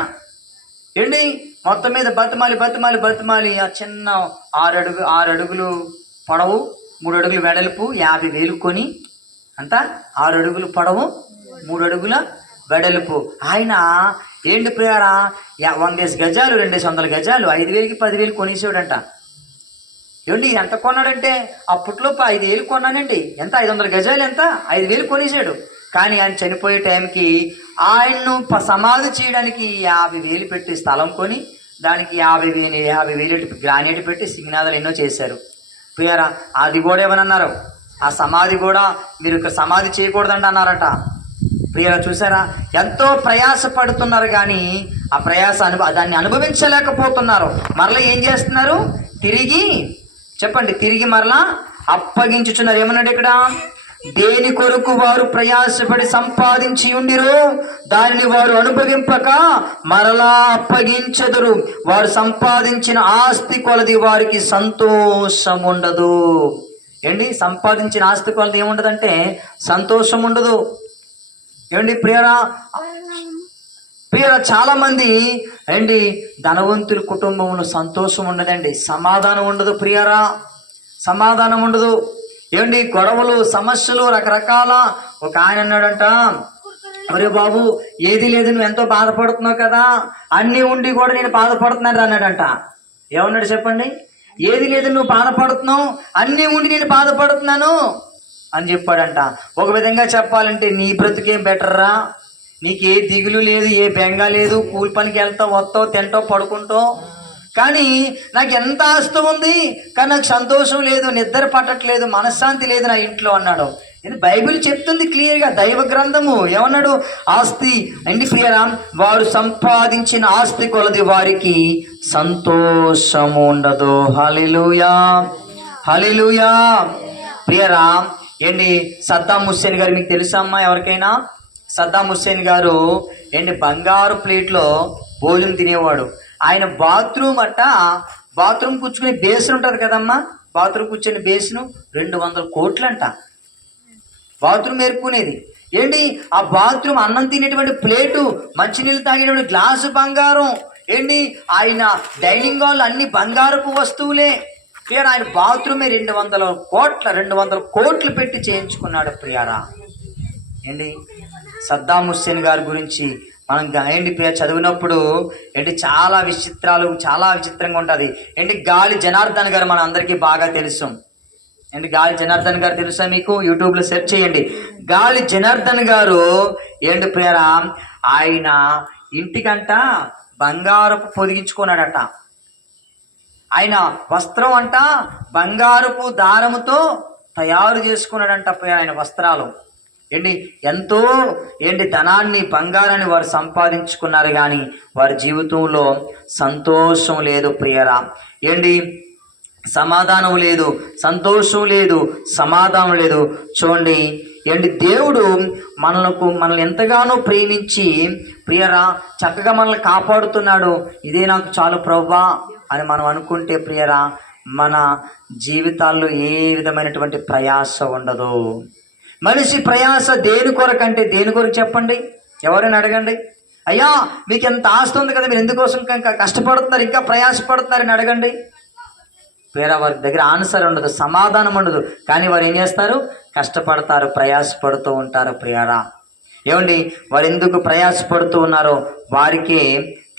మొత్తం మీద బతిమాలి ఆ చిన్న 6 అడుగులు పొడవు, 3 అడుగులు వెడల్పు, 50,000 కొని, అంతా 6 అడుగులు పొడవు, 3 అడుగుల వెడల్పు. ఆయన ప్రియరా 100 గజాలు, 200 గజాలు 5,000కి 10,000 కొనేసాడంట. ఎంత కొన్నాడంటే అప్పట్లో 5,000 కొన్నానండి. ఎంత? 500 గజాలు ఎంత? 5,000 కొనేసాడు. కానీ ఆయన చనిపోయే టైంకి ఆయన్ను సమాధి చేయడానికి 50,000 పెట్టి స్థలం కొని, దానికి 50,000 గ్రానైట్ పెట్టి సిగ్నాదాలు ఎన్నో చేశారు ప్రియరా. అది కూడా ఏమనన్నారు, ఆ సమాధి కూడా మీరు సమాధి చేయకూడదండి అన్నారట ప్రియరా. చూసారా, ఎంతో ప్రయాస పడుతున్నారు కానీ ఆ ప్రయాస దాన్ని అనుభవించలేకపోతున్నారు. మరలా ఏం చేస్తున్నారు, తిరిగి మరలా అప్పగించుచున్నారు. ఏమన్నాడు ఇక్కడ, దేని కొరకు వారు ప్రయాసపడి సంపాదించి ఉండిరో దానిని వారు అనుభవింపక మరలా అప్పగించెదరు. వారు సంపాదించిన ఆస్తి కొలది వారికి సంతోషం ఉండదు. సంపాదించిన ఆస్తి కొలది ఏముండదంటే సంతోషం ఉండదు. ప్రియరా చాలా మంది ధనవంతుల కుటుంబంలో సంతోషం ఉండదండి, సమాధానం ఉండదు ప్రియరా, సమాధానం ఉండదు. గొడవలు, సమస్యలు రకరకాల. ఒక ఆయన అన్నాడంట, అరే బాబు ఏది లేదు, నువ్వు ఎంతో బాధపడుతున్నావు కదా, అన్నీ ఉండి కూడా నేను బాధపడుతున్నాను అన్నాడంట. ఏమన్నాడు చెప్పండి, ఏది లేదు నువ్వు బాధపడుతున్నావు, అన్నీ ఉండి నేను బాధపడుతున్నాను అని చెప్పాడంట. ఒక విధంగా చెప్పాలంటే నీ బ్రతుకేం బెటర్రా, నీకు ఏ దిగులు లేదు, ఏ బెంగ లేదు, కూలి పనికి వెళ్తావు, వస్తావు, తింటావు, పడుకుంటావు. కానీ నాకు ఎంత ఆస్తి ఉంది కానీ నాకు సంతోషం లేదు, నిద్ర పట్టట్లేదు, మనశ్శాంతి లేదు నా ఇంట్లో అన్నాడు. ఇది బైబిల్ చెప్తుంది క్లియర్గా, దైవ గ్రంథము. ఏమన్నాడు, ఆస్తి ప్రియరా వారు సంపాదించిన ఆస్తి కొలది వారికి సంతోషము ఉండదు. హల్లెలూయా, హల్లెలూయా. ప్రియరా ఏంటి సద్దాం హుస్సేన్ గారు మీకు తెలుసా అమ్మా ఎవరికైనా? సద్దాం హుస్సేన్ గారు ఏంటి బంగారు ప్లేట్లో భోజనం తినేవాడు. ఆయన బాత్రూమ్ కూర్చుకునే బేసిన్ ఉంటుంది కదమ్మా, బాత్రూమ్ కూర్చునే బేసిన్ 200 కోట్లంట బాత్రూమ్ ఏర్పుకునేది. ఏంటి ఆ బాత్రూమ్ అన్నం తినేటువంటి ప్లేటు, మంచినీళ్ళు తాగేటువంటి గ్లాసు బంగారం. ఏంటి ఆయన డైనింగ్ హాల్ అన్ని బంగారపు వస్తువులే. ప్రియారా ఆయన బాత్రూమే 200 కోట్లు పెట్టి చేయించుకున్నాడు ప్రియారా. ఏంటి సద్దాం హుస్సేన్ గారి గురించి మనం ఏంటి ప్రియ చదివినప్పుడు ఏంటి చాలా విచిత్రంగా ఉంటుంది. ఏంటి గాలి జనార్దన్ గారు మన అందరికీ బాగా తెలుసు. ఏంటి గాలి జనార్దన్ గారు తెలుసా మీకు? యూట్యూబ్లో సెర్చ్ చేయండి. గాలి జనార్దన్ గారు ఏంటి ప్రియారా ఆయన ఇంటికంట బంగారపు పొదిగించుకున్నాడట. ఆయన వస్త్రం అంట బంగారపు దారముతో తయారు చేసుకున్నాడంట ఆయన వస్త్రాలు. ఎంతో ధనాన్ని బంగారాన్ని వారు సంపాదించుకున్నారు, కానీ వారి జీవితంలో సంతోషం లేదు ప్రియరా. సమాధానం లేదు, సంతోషం లేదు, సమాధానం లేదు. చూడండి దేవుడు మనల్ని ఎంతగానో ప్రేమించి ప్రియరా చక్కగా మనల్ని కాపాడుతున్నాడు. ఇదే నాకు చాలు ప్రభువా అని మనం అనుకుంటే ప్రియరా మన జీవితాల్లో ఏ విధమైనటువంటి ప్రయాస ఉండదు. మనిషి ప్రయాస దేని కొరకంటే దేని కొరకు చెప్పండి? ఎవరైనా అడగండి, అయ్యా మీకు ఎంత ఆస్తి ఉంది కదా, మీరు ఎందుకోసం కష్టపడుతున్నారు, ఇంకా ప్రయాసపడుతున్నారని అడగండి. ప్రియరా వారి దగ్గర ఆన్సర్ ఉండదు, సమాధానం ఉండదు. కానీ వారు ఏం చేస్తారు? కష్టపడతారు, ప్రయాసపడుతూ ఉంటారు ప్రియరా. వారు ఎందుకు ప్రయాసపడుతూ ఉన్నారో వారికే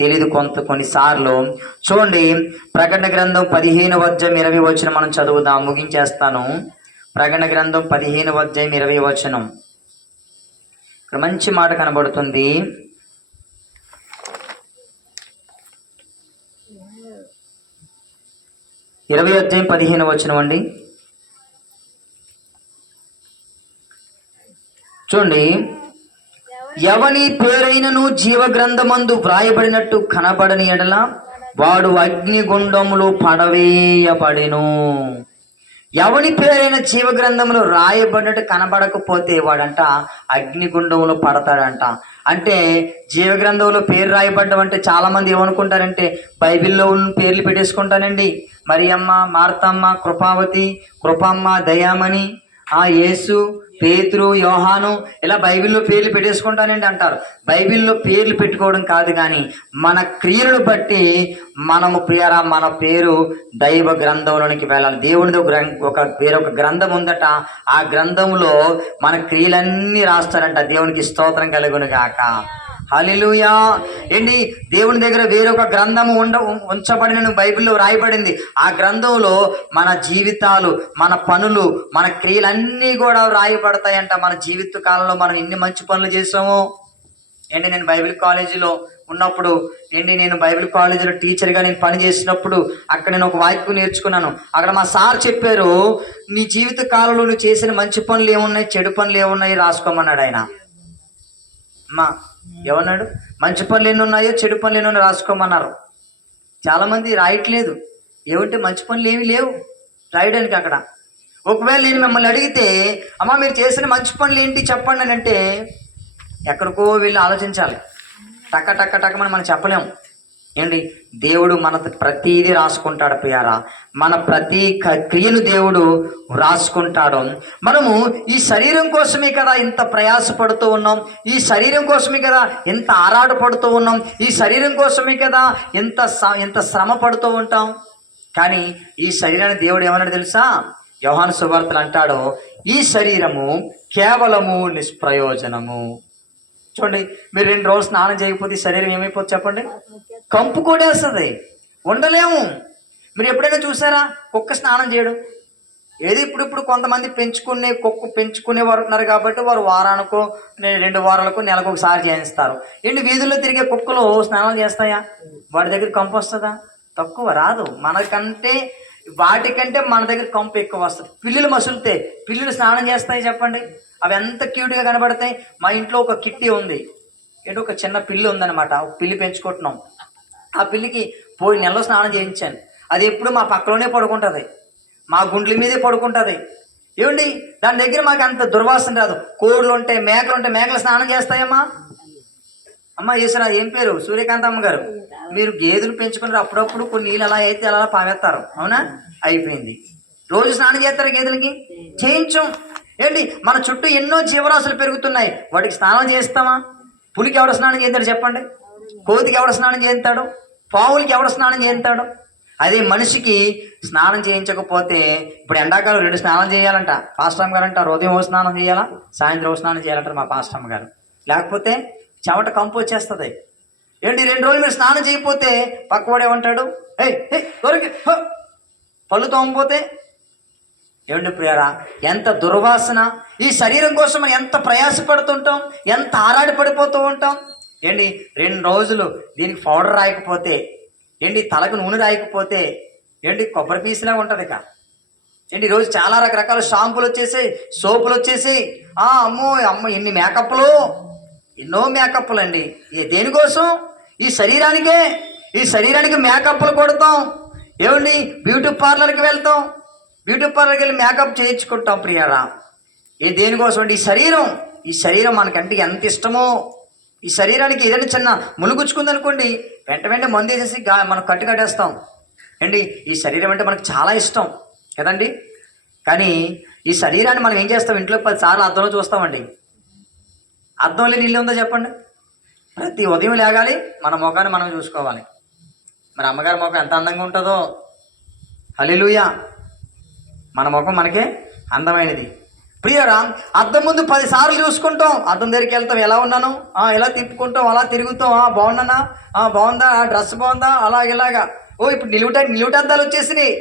తెలీదు కొన్నిసార్లు. చూడండి ప్రకటన గ్రంథం 15:20 మనం చదువుదాం, ముగించేస్తాను. ప్రకటన గ్రంథం 15:20 ఇక్కడ మంచి మాట కనబడుతుంది. అధ్యాయం 15 అండి. చూడండి, ఎవని పేరైనను జీవగ్రంథమందు వ్రాయబడినట్టు కనబడని ఎడల వాడు అగ్నిగుండములో పడవేయబడెను. ఎవని పేరైన జీవగ్రంథంలో రాయబడినట్టు కనబడకపోతే వాడంట అగ్నిగుండంలో పడతాడంట. అంటే జీవగ్రంథంలో పేరు రాయబడ్డం అంటే చాలామంది ఏమనుకుంటారంటే బైబిల్లో ఉన్న పేర్లు పెట్టేసుకుంటానండి. మరియమ్మ, మార్తమ్మ, కృపావతి, కృపమ్మ, దయామణి, యేసు, పేతురు, యోహాను ఇలా బైబిల్లో పేర్లు పెట్టేసుకుంటానండి అంటారు. బైబిల్లో పేర్లు పెట్టుకోవడం కాదు, కానీ మన క్రియలను బట్టి మనము ప్రియరా మన పేరు దైవ గ్రంథంలోనికి వెళ్ళాలి. దేవునిది వేరొక గ్రంథం ఉందట, ఆ గ్రంథంలో మన క్రియలన్నీ రాస్తారంట. దేవునికి స్తోత్రం కలుగును గాక. హల్లెలూయా. దేవుని దగ్గర వేరొక గ్రంథము ఉంచబడిన బైబిల్లో రాయబడింది. ఆ గ్రంథంలో మన జీవితాలు, మన పనులు, మన క్రియలన్నీ కూడా రాయబడతాయంట. మన జీవిత కాలంలో మనం ఎన్ని మంచి పనులు చేసామో. నేను బైబిల్ కాలేజీలో ఉన్నప్పుడు నేను బైబిల్ కాలేజీలో టీచర్గా నేను పని చేసినప్పుడు అక్కడ నేను ఒక వాక్యం నేర్చుకున్నాను. అక్కడ మా సార్ చెప్పారు, నీ జీవిత కాలంలో నువ్వు చేసిన మంచి పనులు ఏమున్నాయి, చెడు పనులు ఏమున్నాయి రాసుకోమన్నాడు ఆయన. ఏమన్నాడు? మంచి పనులు ఎన్ని ఉన్నాయో చెడు పనులు ఎన్ని ఉన్నాయో రాసుకోమన్నారు. చాలామంది రాయట్లేదు. ఏమంటే మంచి పనులు ఏమీ లేవు రాయడానికి అక్కడ. ఒకవేళ నేను మిమ్మల్ని అడిగితే అమ్మ మీరు చేసిన మంచి పనులు ఏంటి చెప్పండి అని అంటే ఎక్కడికో వెళ్ళి ఆలోచించాలి. టక్క టక్క టక్కమని మనం చెప్పలేము. దేవుడు మన ప్రతీది రాసుకుంటాడు ప్రియారా. మన ప్రతి క్రియను దేవుడు రాసుకుంటాడు. మనము ఈ శరీరం కోసమే కదా ఇంత ప్రయాసపడుతూ ఉన్నాం, ఈ శరీరం కోసమే కదా ఎంత ఆరాటపడుతూ ఉన్నాం, ఈ శరీరం కోసమే కదా ఎంత శ్రమ పడుతూ ఉంటాం. కానీ ఈ శరీరాన్ని దేవుడు ఏమన్నాడు తెలుసా? యోహాను సువార్తలు అంటాడు, ఈ శరీరము కేవలము నిష్ప్రయోజనము. చూడండి, మీరు 2 రోజులు స్నానం చేయకపోతే శరీరం ఏమైపోతుంది చెప్పండి? కంపు కొట్టేస్తుంది, ఉండలేము. మీరు ఎప్పుడైనా చూసారా కుక్క స్నానం చేయడం? ఇప్పుడు కొంతమంది కుక్క పెంచుకునే వారు ఉన్నారు కాబట్టి వారు వారానికో 2 వారాలకు నెలకు ఒకసారి చేయిస్తారు. వీధుల్లో తిరిగే కుక్కలు స్నానం చేస్తాయా? వాటి దగ్గర కంపు వస్తుందా? తక్కువ రాదు. వాటికంటే మన దగ్గర కంపు ఎక్కువ వస్తుంది. పిల్లులు మసులుతాయి, పిల్లులు స్నానం చేస్తాయి చెప్పండి, అవి ఎంత క్యూట్గా కనబడతాయి. మా ఇంట్లో ఒక కిట్టి ఉంది, ఒక చిన్న పిల్లి ఉందన్నమాట. ఒక పిల్లి పెంచుకుంటున్నాం. ఆ పిల్లికి పోయి నెలలో స్నానం చేయించాను. అది ఎప్పుడు మా పక్కలోనే పడుకుంటుంది, మా గుండ్ల మీదే పడుకుంటుంది. ఏమండి దాని దగ్గర మాకు అంత దుర్వాసన రాదు. కోళ్ళు ఉంటాయి, మేకలు ఉంటాయి, మేకలు స్నానం చేస్తాయమ్మా. అమ్మ చేసారా, ఏం పేరు, సూర్యకాంత అమ్మ గారు, మీరు గేదెలు పెంచుకున్నారు, అప్పుడప్పుడు కొన్ని నీళ్ళు అలా అయితే అలా పావేస్తారు, అవునా? అయిపోయింది. రోజు స్నానం చేస్తారు గేదెలకి? చేయించం. ఏంటి మన చుట్టూ ఎన్నో జీవరాశులు పెరుగుతున్నాయి, వాటికి స్నానం చేస్తామా? పులికి ఎవడ స్నానం చేస్తాడు చెప్పండి? కోతికి ఎవడ స్నానం చేస్తాడు? పావులకి ఎవడ స్నానం చేస్తాడు? అదే మనిషికి స్నానం చేయించకపోతే, ఇప్పుడు ఎండాకాలం 2 స్నానాలు చేయాలంట పాస్టమ్ గారు అంటారు. ఉదయం ఓ స్నానం చేయాలా, సాయంత్రం ఓ స్నానం చేయాలంటారు మా పాస్టమ్ గారు. లేకపోతే చెమట కంపు వచ్చేస్తుంది. ఏంటి 2 రోజులు మీరు స్నానం చేయకపోతే పక్కవాడే ఉంటాడు, దొరికి పళ్ళు తోమపోతే. ఏమండి ప్రియారా, ఎంత దుర్వాసన! ఈ శరీరం కోసం మనం ఎంత ప్రయాసపడుతుంటాం, ఎంత ఆరాడి పడిపోతూ ఉంటాం. ఏంటి 2 రోజులు దీనికి పౌడర్ రాయకపోతే, ఏంటి తలకు నూనె రాయకపోతే, ఏంటి కొబ్బరి పీసులా ఉంటుంది. ఇక ఏంటి ఈరోజు చాలా రకరకాల షాంపులు వచ్చేసాయి, సోపులు వచ్చేసాయి. అమ్మో ఎన్ని మేకప్లు, ఎన్నో మేకప్లు అండి. దేనికోసం? ఈ శరీరానికే. ఈ శరీరానికి మేకప్లు కొడతాం. ఏమండి బ్యూటీ పార్లర్కి వెళ్తాం, బ్యూటీ పార్లర్కి వెళ్ళి మేకప్ చేయించుకుంటాం ప్రియారా. దేనికోసం అండి? ఈ శరీరం మనకంటే ఎంత ఇష్టమో. ఈ శరీరానికి ఏదైనా చిన్న ములుగుచ్చుకుందనుకోండి, వెంట మందు వేసేసి మనం కట్టేస్తాం. అండి ఈ శరీరం అంటే మనకు చాలా ఇష్టం కదండి. కానీ ఈ శరీరాన్ని మనం ఏం చేస్తాం? ఇంట్లో 10 సార్లు అద్దంలో చూస్తామండి. అద్దంలో నీళ్ళు ఉందో చెప్పండి? ప్రతి ఉదయం లేగాలి, మన ముఖాన్ని మనం చూసుకోవాలి. మరి అమ్మగారి ముఖం ఎంత అందంగా ఉంటుందో. హల్లెలూయా! మన ముఖం మనకే అందమైనది. ప్రియరా, అద్దం ముందు 10 సార్లు చూసుకుంటాం. అద్దం దగ్గరికి వెళ్తాం, ఎలా ఉన్నాను, ఎలా తిప్పుకుంటాం, అలా తిరుగుతాం, బాగున్నానా, బాగుందా, డ్రెస్ బాగుందా, అలాగేలాగా. ఇప్పుడు నిలువుట అద్దాలు వచ్చేసినాయి.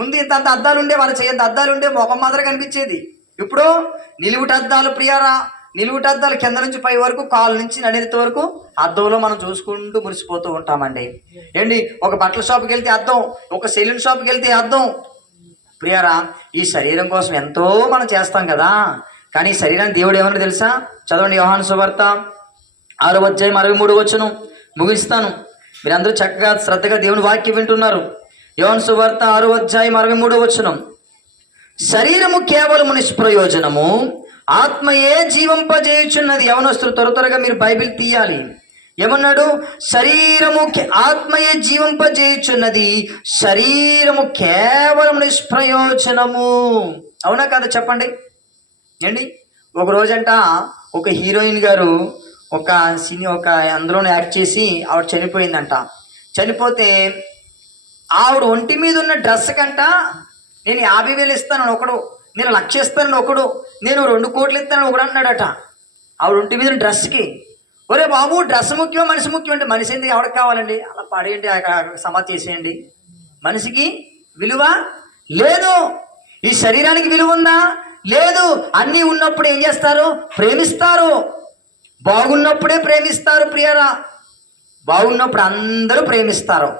ముందు ఇంత అద్దాలు ఉండే, మన చేయంత అద్దాలు ఉండే, ముఖం మాత్రం కనిపించేది. ఇప్పుడు నిలువుట అద్దాలు ప్రియారా. నిలువుట అద్దాలు కింద నుంచి పై వరకు, కాలు నుంచి నడినెత్తి వరకు అద్దంలో మనం చూసుకుంటూ మురిసిపోతూ ఉంటామండి. ఏంటి ఒక బట్టల షాప్కి వెళ్తే అద్దం, ఒక సెలూన్ షాప్కి వెళ్తే అద్దం. ప్రియారా, ఈ శరీరం కోసం ఎంతో మనం చేస్తాం కదా. కానీ ఈ శరీరాన్ని దేవుడు ఏమన్నా తెలుసా? చదవండి యోహాను సువార్త 6:63 ముగిస్తాను. మీరందరూ చక్కగా శ్రద్ధగా దేవుని వాక్యం వింటున్నారు. యోహాను సువార్త 6:63 శరీరము కేవలము నిష్ప్రయోజనము, ఆత్మయే జీవింపజేయుచున్నది. యవనస్తులు త్వరగా మీరు బైబిల్ తీయాలి. ఏమన్నాడు? శరీరము ఆత్మయే జీవింపజేయుచున్నది, శరీరము కేవలం నిష్ప్రయోజనము. అవునా కదా చెప్పండి? ఏంటి ఒక రోజంట ఒక హీరోయిన్ గారు ఒక అందులో యాక్ట్ చేసి ఆవిడ చనిపోయిందంట. చనిపోతే ఆవిడ ఒంటి మీద ఉన్న డ్రెస్ కంట నేను 50,000 ఇస్తానని ఒకడు, నేను 1,00,000 ఇస్తానని ఒకడు, నేను 2 కోట్లు ఇస్తానని ఒకడు అంటున్నాడట ఆవిడ ఒంటి మీద డ్రెస్కి. ఒరే బాబు, డ్రెస్ ముఖ్యం, మనిషి ముఖ్యం అంటే మనిషి ఎందుకు ఎవరికి కావాలండి? అలా పడేయండి, సమాధి చేసేయండి. మనిషికి విలువ లేదు. ఈ శరీరానికి విలువ ఉందా? లేదు. అన్నీ ఉన్నప్పుడు ఏం చేస్తారు? ప్రేమిస్తారు. బాగున్నప్పుడే ప్రేమిస్తారు ప్రియరా. బాగున్నప్పుడు అందరూ ప్రేమిస్తారు.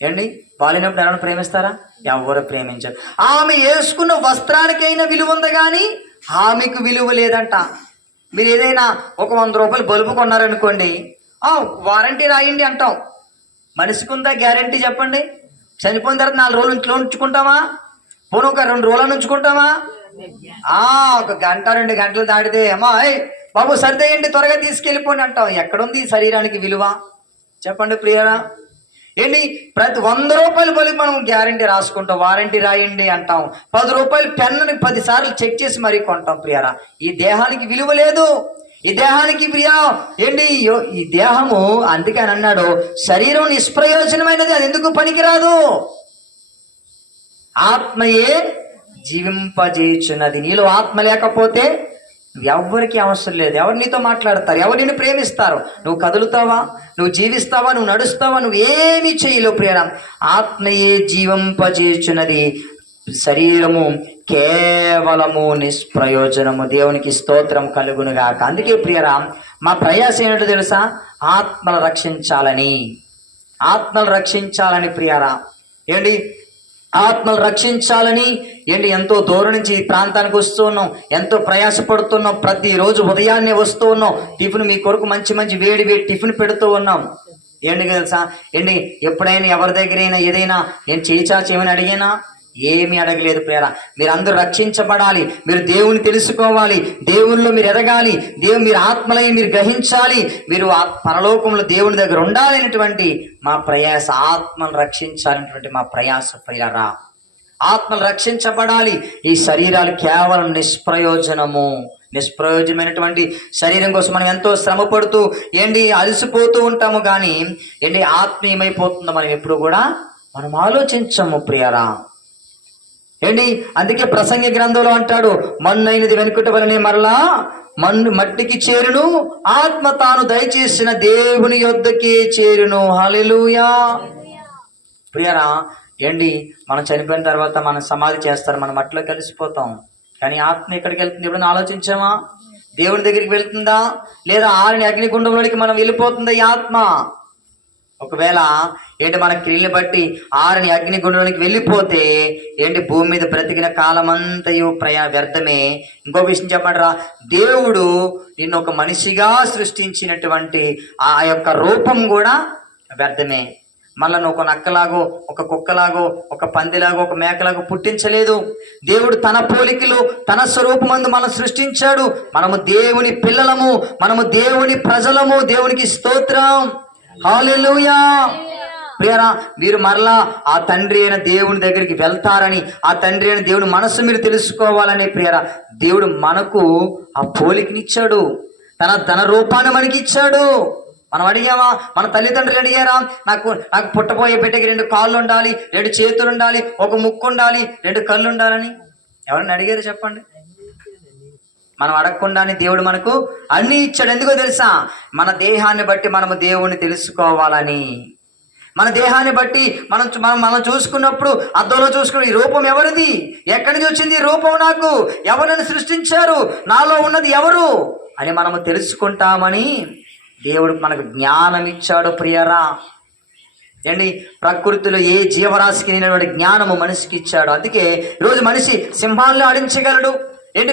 ఏండి బాగున్నప్పుడు ఎవరైనా ప్రేమిస్తారా? ఎవరు ప్రేమించారు. ఆమె వేసుకున్న వస్త్రానికైనా విలువ ఉంది, కానీ ఆమెకు విలువ లేదంట. మీరు ఏదైనా ఒక 100 రూపాయలు బల్బు కొన్నారనుకోండి, వారంటీ రాయండి అంటాం. మనిషికి ఉందా గ్యారంటీ చెప్పండి? చనిపోయిన తర్వాత 4 రోజులు ఇంట్లో ఉంచుకుంటామా? పోను ఒక 2 రోజులను ఉంచుకుంటామా? 1 గంట 2 గంటలు దాటితే అమ్మా బాబు సరిదేయండి, త్వరగా తీసుకెళ్ళిపోండి అంటాం. ఎక్కడుంది శరీరానికి విలువ చెప్పండి ప్రియరా? ఏంటి ప్రతి 100 రూపాయలు బల్బు మనం గ్యారంటీ రాసుకుంటాం, వారంటీ రాయండి అంటాం. 10 రూపాయలు పెన్నుని 10 సార్లు చెక్ చేసి మరీ కొంటాం ప్రియరా. ఈ దేహానికి విలువ లేదు. ఈ దేహానికి ప్రియా ఏంటి ఈ దేహము, అందుకని అన్నాడు శరీరం నిష్ప్రయోజనమైనది, అది ఎందుకు పనికిరాదు. ఆత్మయే జీవింపజేయుచున్నది. నీలో ఆత్మ లేకపోతే ఎవరికి అవసరం లేదు. ఎవరు నీతో మాట్లాడతారు? ఎవరు నిన్ను ప్రేమిస్తారు? నువ్వు కదులుతావా? నువ్వు జీవిస్తావా? నువ్వు నడుస్తావా? నువ్వు ఏమీ చేయలేవు ప్రియరా. ఆత్మయే జీవింపజేయుచున్నది, శరీరము కేవలము నిష్ప్రయోజనము. దేవునికి స్తోత్రం కలుగునుగాక. అందుకే ప్రియరా, మా ప్రయాసం ఏంటో తెలుసా? ఆత్మలు రక్షించాలని ప్రియరా. ఏంటి ఆత్మలు రక్షించాలని ఏంటి ఎంతో దూరం నుంచి ఈ ప్రాంతానికి వస్తూ ఉన్నాం, ఎంతో ప్రయాసపడుతున్నాం. ప్రతిరోజు ఉదయాన్నే వస్తూ ఉన్నాం. టిఫిన్ మీ కొరకు మంచి వేడి టిఫిన్ పెడుతూ ఉన్నాం. ఏంటి తెలుసా? ఏంటి ఎప్పుడైనా ఎవరి దగ్గరైనా ఏదైనా నేను చేయిచాచి ఏమైనా అడిగినా ఏమీ అడగలేదు ప్రేర. మీరు అందరూ రక్షించబడాలి, మీరు దేవుని తెలుసుకోవాలి, దేవునిలో మీరు ఎదగాలి, మీరు ఆత్మలై మీరు గ్రహించాలి, మీరు పరలోకంలో దేవుని దగ్గర ఉండాలనేటువంటి మా ప్రయాస, ఆత్మను రక్షించాలనేటువంటి మా ప్రయాస ప్రియరా. ఆత్మలు రక్షించబడాలి. ఈ శరీరాలు కేవలం నిష్ప్రయోజనమైనటువంటి శరీరం కోసం మనం ఎంతో శ్రమ పడుతూ అలసిపోతూ ఉంటాము, కానీ ఆత్మ ఏమైపోతుందో మనం ఎప్పుడు కూడా మనం ఆలోచించము ప్రియరా. అందుకే ప్రసంగి గ్రంథంలో అంటాడు, మన్నైనది వెనుకట వలనే మరలా మట్టికి చేరును, ఆత్మ తాను దయచేసిన దేవుని యొద్దకే చేరును. హల్లెలూయా. ప్రియరా, మనం చనిపోయిన తర్వాత మనం సమాధి చేస్తారు, మనం మట్టిలో కలిసిపోతాం, కానీ ఆత్మ ఎక్కడికి వెళ్తుంది ఎప్పుడైనా ఆలోచించామా? దేవుని దగ్గరికి వెళ్తుందా, లేదా ఆరిని అగ్నిగుండంలోనికి మనం వెళ్ళిపోతుందా ఈ ఆత్మ? ఒకవేళ మన క్రియల్ని బట్టి ఆరిని అగ్నిగుండంలోనికి వెళ్ళిపోతే భూమి మీద బ్రతికిన కాలమంతయు వ్యర్థమే. ఇంకో విషయం చెప్పండిరా, దేవుడు నిన్ను ఒక మనిషిగా సృష్టించినటువంటి ఆ యొక్క రూపం కూడా వ్యర్థమే. మళ్ళా నువ్వు ఒక నక్కలాగో, ఒక కుక్కలాగో, ఒక పందిలాగో, ఒక మేకలాగో పుట్టించలేదు. దేవుడు తన పోలికలు, తన స్వరూపమందు మనం సృష్టించాడు. మనము దేవుని పిల్లలము, మనము దేవుని ప్రజలము. దేవునికి స్తోత్రం. హల్లెలూయా. ప్రియరా, మీరు మరలా ఆ తండ్రి అయిన దేవుని దగ్గరికి వెళ్తారని, ఆ తండ్రి అయిన దేవుని మనసు మీరు తెలుసుకోవాలని ప్రియరా, దేవుడు మనకు ఆ పోలికనిచ్చాడు, తన రూపాన్ని మనకి ఇచ్చాడు. మనం అడిగామా? మన తల్లిదండ్రులు అడిగారా? నాకు పుట్టబోయే బిడ్డకి 2 కాళ్ళు ఉండాలి, 2 చేతులు ఉండాలి, ఒక ముక్కు ఉండాలి, 2 కళ్ళు ఉండాలని ఎవరైనా అడిగారు చెప్పండి? మనం అడగకుండానే దేవుడు మనకు అన్ని ఇచ్చాడు. ఎందుకో తెలుసా? మన దేహాన్ని బట్టి మనము దేవుణ్ణి తెలుసుకోవాలని. మన దేహాన్ని బట్టి మనం చూసుకున్నప్పుడు అద్దంలో చూసుకున్న ఈ రూపం ఎవరిది, ఎక్కడి నుంచి వచ్చింది ఈ రూపం, నాకు ఎవరిని సృష్టించారు, నాలో ఉన్నది ఎవరు అని మనము తెలుసుకుంటామని దేవుడు మనకు జ్ఞానం ఇచ్చాడు ప్రియరా. ప్రకృతిలో ఏ జీవరాశికి లేనటువంటి జ్ఞానము మనిషికి ఇచ్చాడు. అందుకే ఈరోజు మనిషి సింహాలను ఆడించగలడు,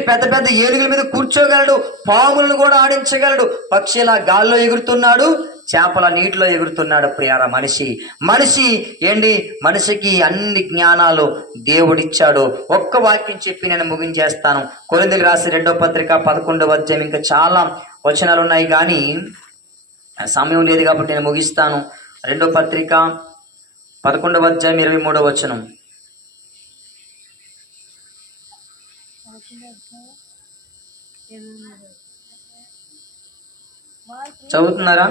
పెద్ద పెద్ద ఏనుగుల మీద కూర్చోగలడు, పాములను కూడా ఆడించగలడు, పక్షిలా గాల్లో ఎగురుతున్నాడు, చేపల నీటిలో ఎగురుతున్నాడు ప్రియరా. మనిషికి అన్ని జ్ఞానాలు దేవుడిచ్చాడు. ఒక్క వాక్యం చెప్పి నేను ముగించేస్తాను. కొరింథీయులకు రాసిన 2వ పత్రిక 11వ అధ్యాయం. ఇంకా చాలా వచనాలు ఉన్నాయి, కానీ సమయం లేదు కాబట్టి నేను ముగిస్తాను. 2వ పత్రిక 11వ అధ్యాయం 23వ వచనం చదువుతున్నారా?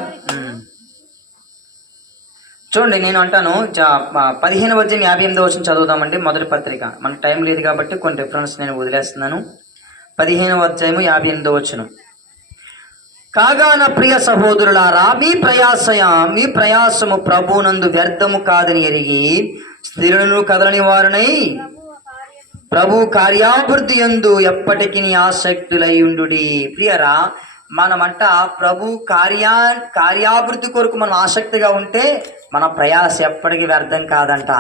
చూడండి, నేను అంటాను 15వ అధ్యాయం 58వ వచనం చదువుదామండి. మొదటి పత్రిక, మనకు టైం లేదు కాబట్టి కొన్ని రిఫరెన్స్ నేను వదిలేస్తున్నాను. 15వ అధ్యాయము 58వ వచనం. కాగా నా ప్రియ సహోదరులారా, మీ ప్రయాసము ప్రభువునందు వ్యర్థము కాదని ఎరిగి స్థిరులను కదలని వారినై ప్రభు కార్యాభివృద్ధి యందు ఎప్పటికీ ఆసక్తులై ఉండుడి. ప్రియరా, మనమంట ప్రభు కార్యాభివృద్ధి కొరకు మనం ఆసక్తిగా ఉంటే మన ప్రయాస ఎప్పటికీ వ్యర్థం కాదంట.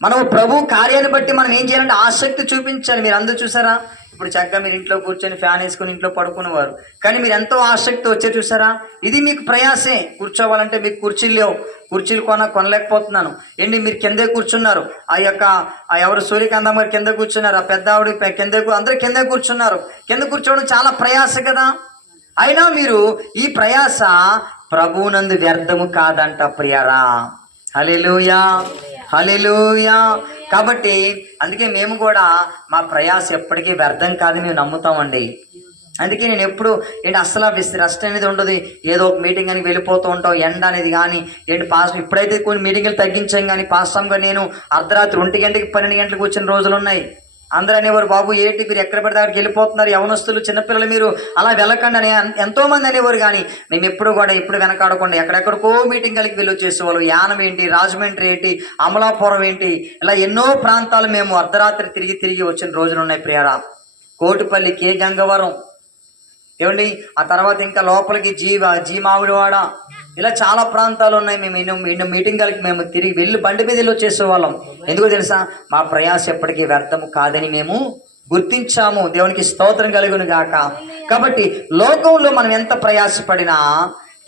మనం ప్రభు కార్యాన్ని బట్టి మనం ఏం చేయాలంటే ఆసక్తి చూపించాలి. మీరు అందరూ చూసారా? ఇప్పుడు చక్కగా మీరు ఇంట్లో కూర్చొని ఫ్యాన్ వేసుకుని ఇంట్లో పడుకునేవారు, కానీ మీరు ఎంతో ఆసక్తి వచ్చే చూసారా? ఇది మీకు ప్రయాసే. కూర్చోవాలంటే మీకు కుర్చీలు లేవు, కుర్చీలు కొనలేకపోతున్నాను. మీరు కిందే కూర్చున్నారు. ఎవరు సూర్యకాంతమ్మ గారు కింద కూర్చున్నారు, ఆ పెద్ద ఆవిడ అందరూ కిందే కూర్చున్నారు. కింద కూర్చోవడం చాలా ప్రయాస కదా. అయినా మీరు ఈ ప్రయాస ప్రభువునందు వ్యర్థము కాదంట ప్రియరా. హల్లెలూయా, హల్లెలూయా. కాబట్టి అందుకే మేము కూడా మా ప్రయాస ఎప్పటికీ వ్యర్థం కాదని మేము నమ్ముతామండి. అందుకే నేను ఎప్పుడు అసలు రెస్ట్ అనేది ఉండదు. ఏదో ఒక మీటింగ్ అని వెళ్ళిపోతూ ఉంటాం. ఎండ అనేది కానీ పాస్ ఇప్పుడైతే కొన్ని మీటింగ్లు తగ్గించాం, కానీ పాస్టంగా నేను అర్ధరాత్రి 1 గంటకి 12 గంటలకు వచ్చిన రోజులు ఉన్నాయి. అందరూ అనేవారు, బాబు ఏంటి మీరు ఎక్కడ పడితే అక్కడికి వెళ్ళిపోతున్నారు, యవనస్తులు చిన్నపిల్లలు మీరు అలా వెళ్ళకండి అని ఎంతోమంది అనేవారు. కానీ మేము ఎప్పుడు వెనకాడకుండా ఎక్కడెక్కడికో మీటింగ్లకి వెళ్ళి వచ్చేసేవాళ్ళు. యానం ఏంటి, రాజమండ్రి ఏంటి, అమలాపురం ఏంటి, ఇలా ఎన్నో ప్రాంతాలు మేము అర్ధరాత్రి తిరిగి వచ్చిన రోజులు ఉన్నాయి ప్రియరా. కోటిపల్లి, కే గంగవరం, ఆ తర్వాత ఇంకా లోపలికి జీ మామిడివాడ, ఇలా చాలా ప్రాంతాలు ఉన్నాయి. మేము ఎన్నో మీటింగ్లకి మేము తిరిగి వెళ్ళి బండి మీద వెళ్ళి వచ్చేసేవాళ్ళం. ఎందుకో తెలుసా? మా ప్రయాస ఎప్పటికీ వ్యర్థము కాదని మేము గుర్తించాము. దేవునికి స్తోత్రం కలుగును గాక. కాబట్టి లోకంలో మనం ఎంత ప్రయాసపడినా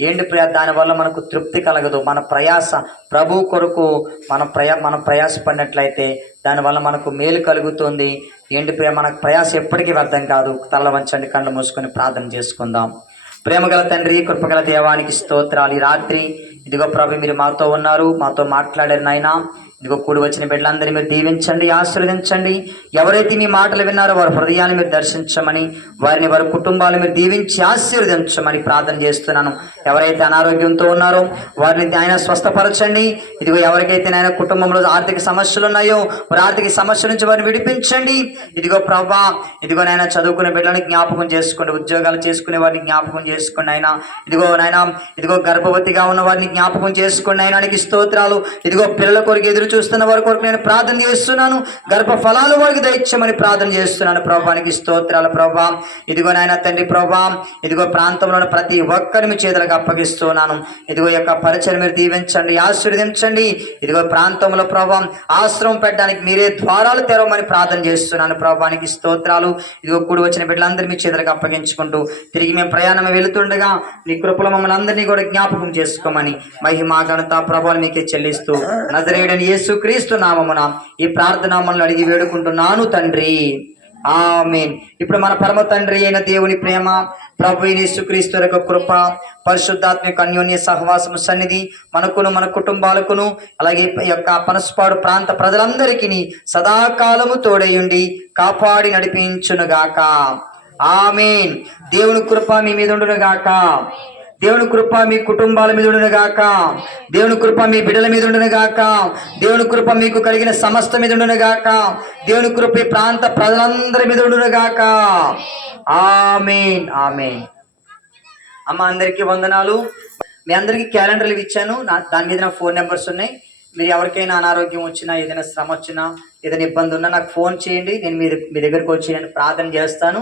ఏంటి ప్రియ, దానివల్ల మనకు తృప్తి కలగదు. మన ప్రయాస ప్రభు కొరకు మనం ప్రయాసపడినట్లయితే దానివల్ల మనకు మేలు కలుగుతుంది. ఏంటి ప్రియ, మనకు ప్రయాస ఎప్పటికీ వ్యర్థం కాదు. తల వంచండి, కళ్ళు మూసుకొని ప్రార్థన చేసుకుందాం. ప్రేమగల తండ్రి, కృపగల దేవానికి స్తోత్రాలు. ఈ రాత్రి ఇదిగో ప్రభు మీరు మాతో ఉన్నారు, మాతో మాట్లాడారు నాయన. ఇదిగో కూడి వచ్చిన బిడ్డలందరినీ మీరు దీవించండి, ఆశీర్వదించండి. ఎవరైతే మీ మాటలు విన్నారో వారి హృదయాన్ని మీరు దర్శించమని, వారిని వారి కుటుంబాలు మీరు దీవించి ఆశీర్వదించమని ప్రార్థన చేస్తున్నాను. ఎవరైతే అనారోగ్యంతో ఉన్నారో వారిని ఆయన స్వస్థపరచండి. ఇదిగో ఎవరికైతే నాయన కుటుంబంలో ఆర్థిక సమస్యలు ఉన్నాయో వారి ఆర్థిక సమస్యల నుంచి వారిని విడిపించండి. ఇదిగో ప్రభా, ఇదిగో నాయన చదువుకునే బిడ్డలను జ్ఞాపకం చేసుకోండి, ఉద్యోగాలు చేసుకునే వారిని జ్ఞాపకం చేసుకోండి ఆయన. ఇదిగో నాయన, ఇదిగో గర్భవతిగా ఉన్న వారిని జ్ఞాపకం చేసుకోండి ఆయనానికి స్తోత్రాలు. ఇదిగో పిల్లల కొరకు ఎదురు చూస్తున్న వారి కొరకు నేను ప్రార్థన చేస్తున్నాను. గర్భ ఫలాలు వారికి దయచేయమని ప్రార్థన చేస్తున్నాను. ప్రభానికి స్తోత్రాలు. ప్రభా, ఇదిగో నాయన తండ్రి ప్రభా, ఇదిగో ప్రాంతంలో ప్రతి ఒక్కరి మీ చేతులకు అప్పగిస్తున్నాను. ఇదిగో యొక్క పరిచయం మీరు దీవించండి, ఆశీర్వదించండి. ఇదిగో ప్రాంతంలో ప్రభా ఆశ్రమం పెట్టడానికి మీరే ద్వారాలు తెరవమని ప్రార్థన చేస్తున్నాను. ప్రభానికి స్తోత్రాలు. ఇదిగో కూడి వచ్చిన బిడ్డలందరూ మీ చేతులకు అప్పగించుకుంటూ తిరిగి మేము ప్రయాణం వెళుతుండగా నీ కృపలో మమ్మల్ని అందరినీ కూడా జ్ఞాపకం చేసుకోమని మహిమ ఘనత ప్రభావం మీకే చెల్లిస్తూ నజరేయుడైన యేసుక్రీస్తు నామమున ఈ ప్రార్థనామలను అడిగి వేడుకుంటున్నాను తండ్రి, ఆమేన్. ఇప్పుడు మన పరమ తండ్రి అయిన దేవుని ప్రేమ, ప్రభు యేసుక్రీస్తు యొక్క కృప, పరిశుద్ధాత్మిక అన్యోన్య సహవాసము సన్నిధి మనకును మన కుటుంబాలకును అలాగే ఈ యొక్క పనసపాడు ప్రాంత ప్రజలందరికీ సదాకాలము తోడయుండి కాపాడి నడిపించునుగాక. ఆమేన్. దేవుని కృప మీ మీద ఉండునుగాక. దేవుని కృప మీ కుటుంబాల మీద ఉండునుగాక. దేవుని కృప మీ బిడ్డల మీద ఉండునుగాక. దేవుని కృప మీకు కలిగిన సమస్త మీద ఉండునుగాక. దేవుని కృప ఈ ప్రాంత ప్రజలందరి మీద ఉండునుగాక. ఆమేన్, ఆమేన్. అమ్మ అందరికీ వందనాలు. మీ అందరికీ క్యాలెండర్లు ఇచ్చాను, దాని మీద నా ఫోన్ నెంబర్స్ ఉన్నాయి. మీరు ఎవరికైనా అనారోగ్యం వచ్చినా, ఏదైనా శ్రమ వచ్చినా, ఏదైనా ఇబ్బంది ఉన్నా నాకు ఫోన్ చేయండి. నేను మీ దగ్గరకు వచ్చి నేను ప్రార్థన చేస్తాను.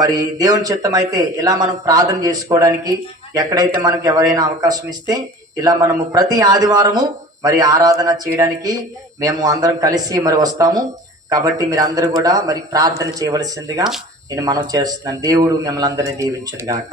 మరి దేవుని చిత్తం అయితే ఇలా మనం ప్రార్థన చేసుకోవడానికి ఎక్కడైతే మనకు ఎవరైనా అవకాశం ఇస్తే ఇలా మనము ప్రతి ఆదివారము మరి ఆరాధన చేయడానికి మేము అందరం కలిసి మరి వస్తాము. కాబట్టి మీరు అందరూ కూడా మరి ప్రార్థన చేయవలసిందిగా నేను మనవి చేస్తున్నాను. దేవుడు మిమ్మల్ని అందరినీ దీవించును గాక.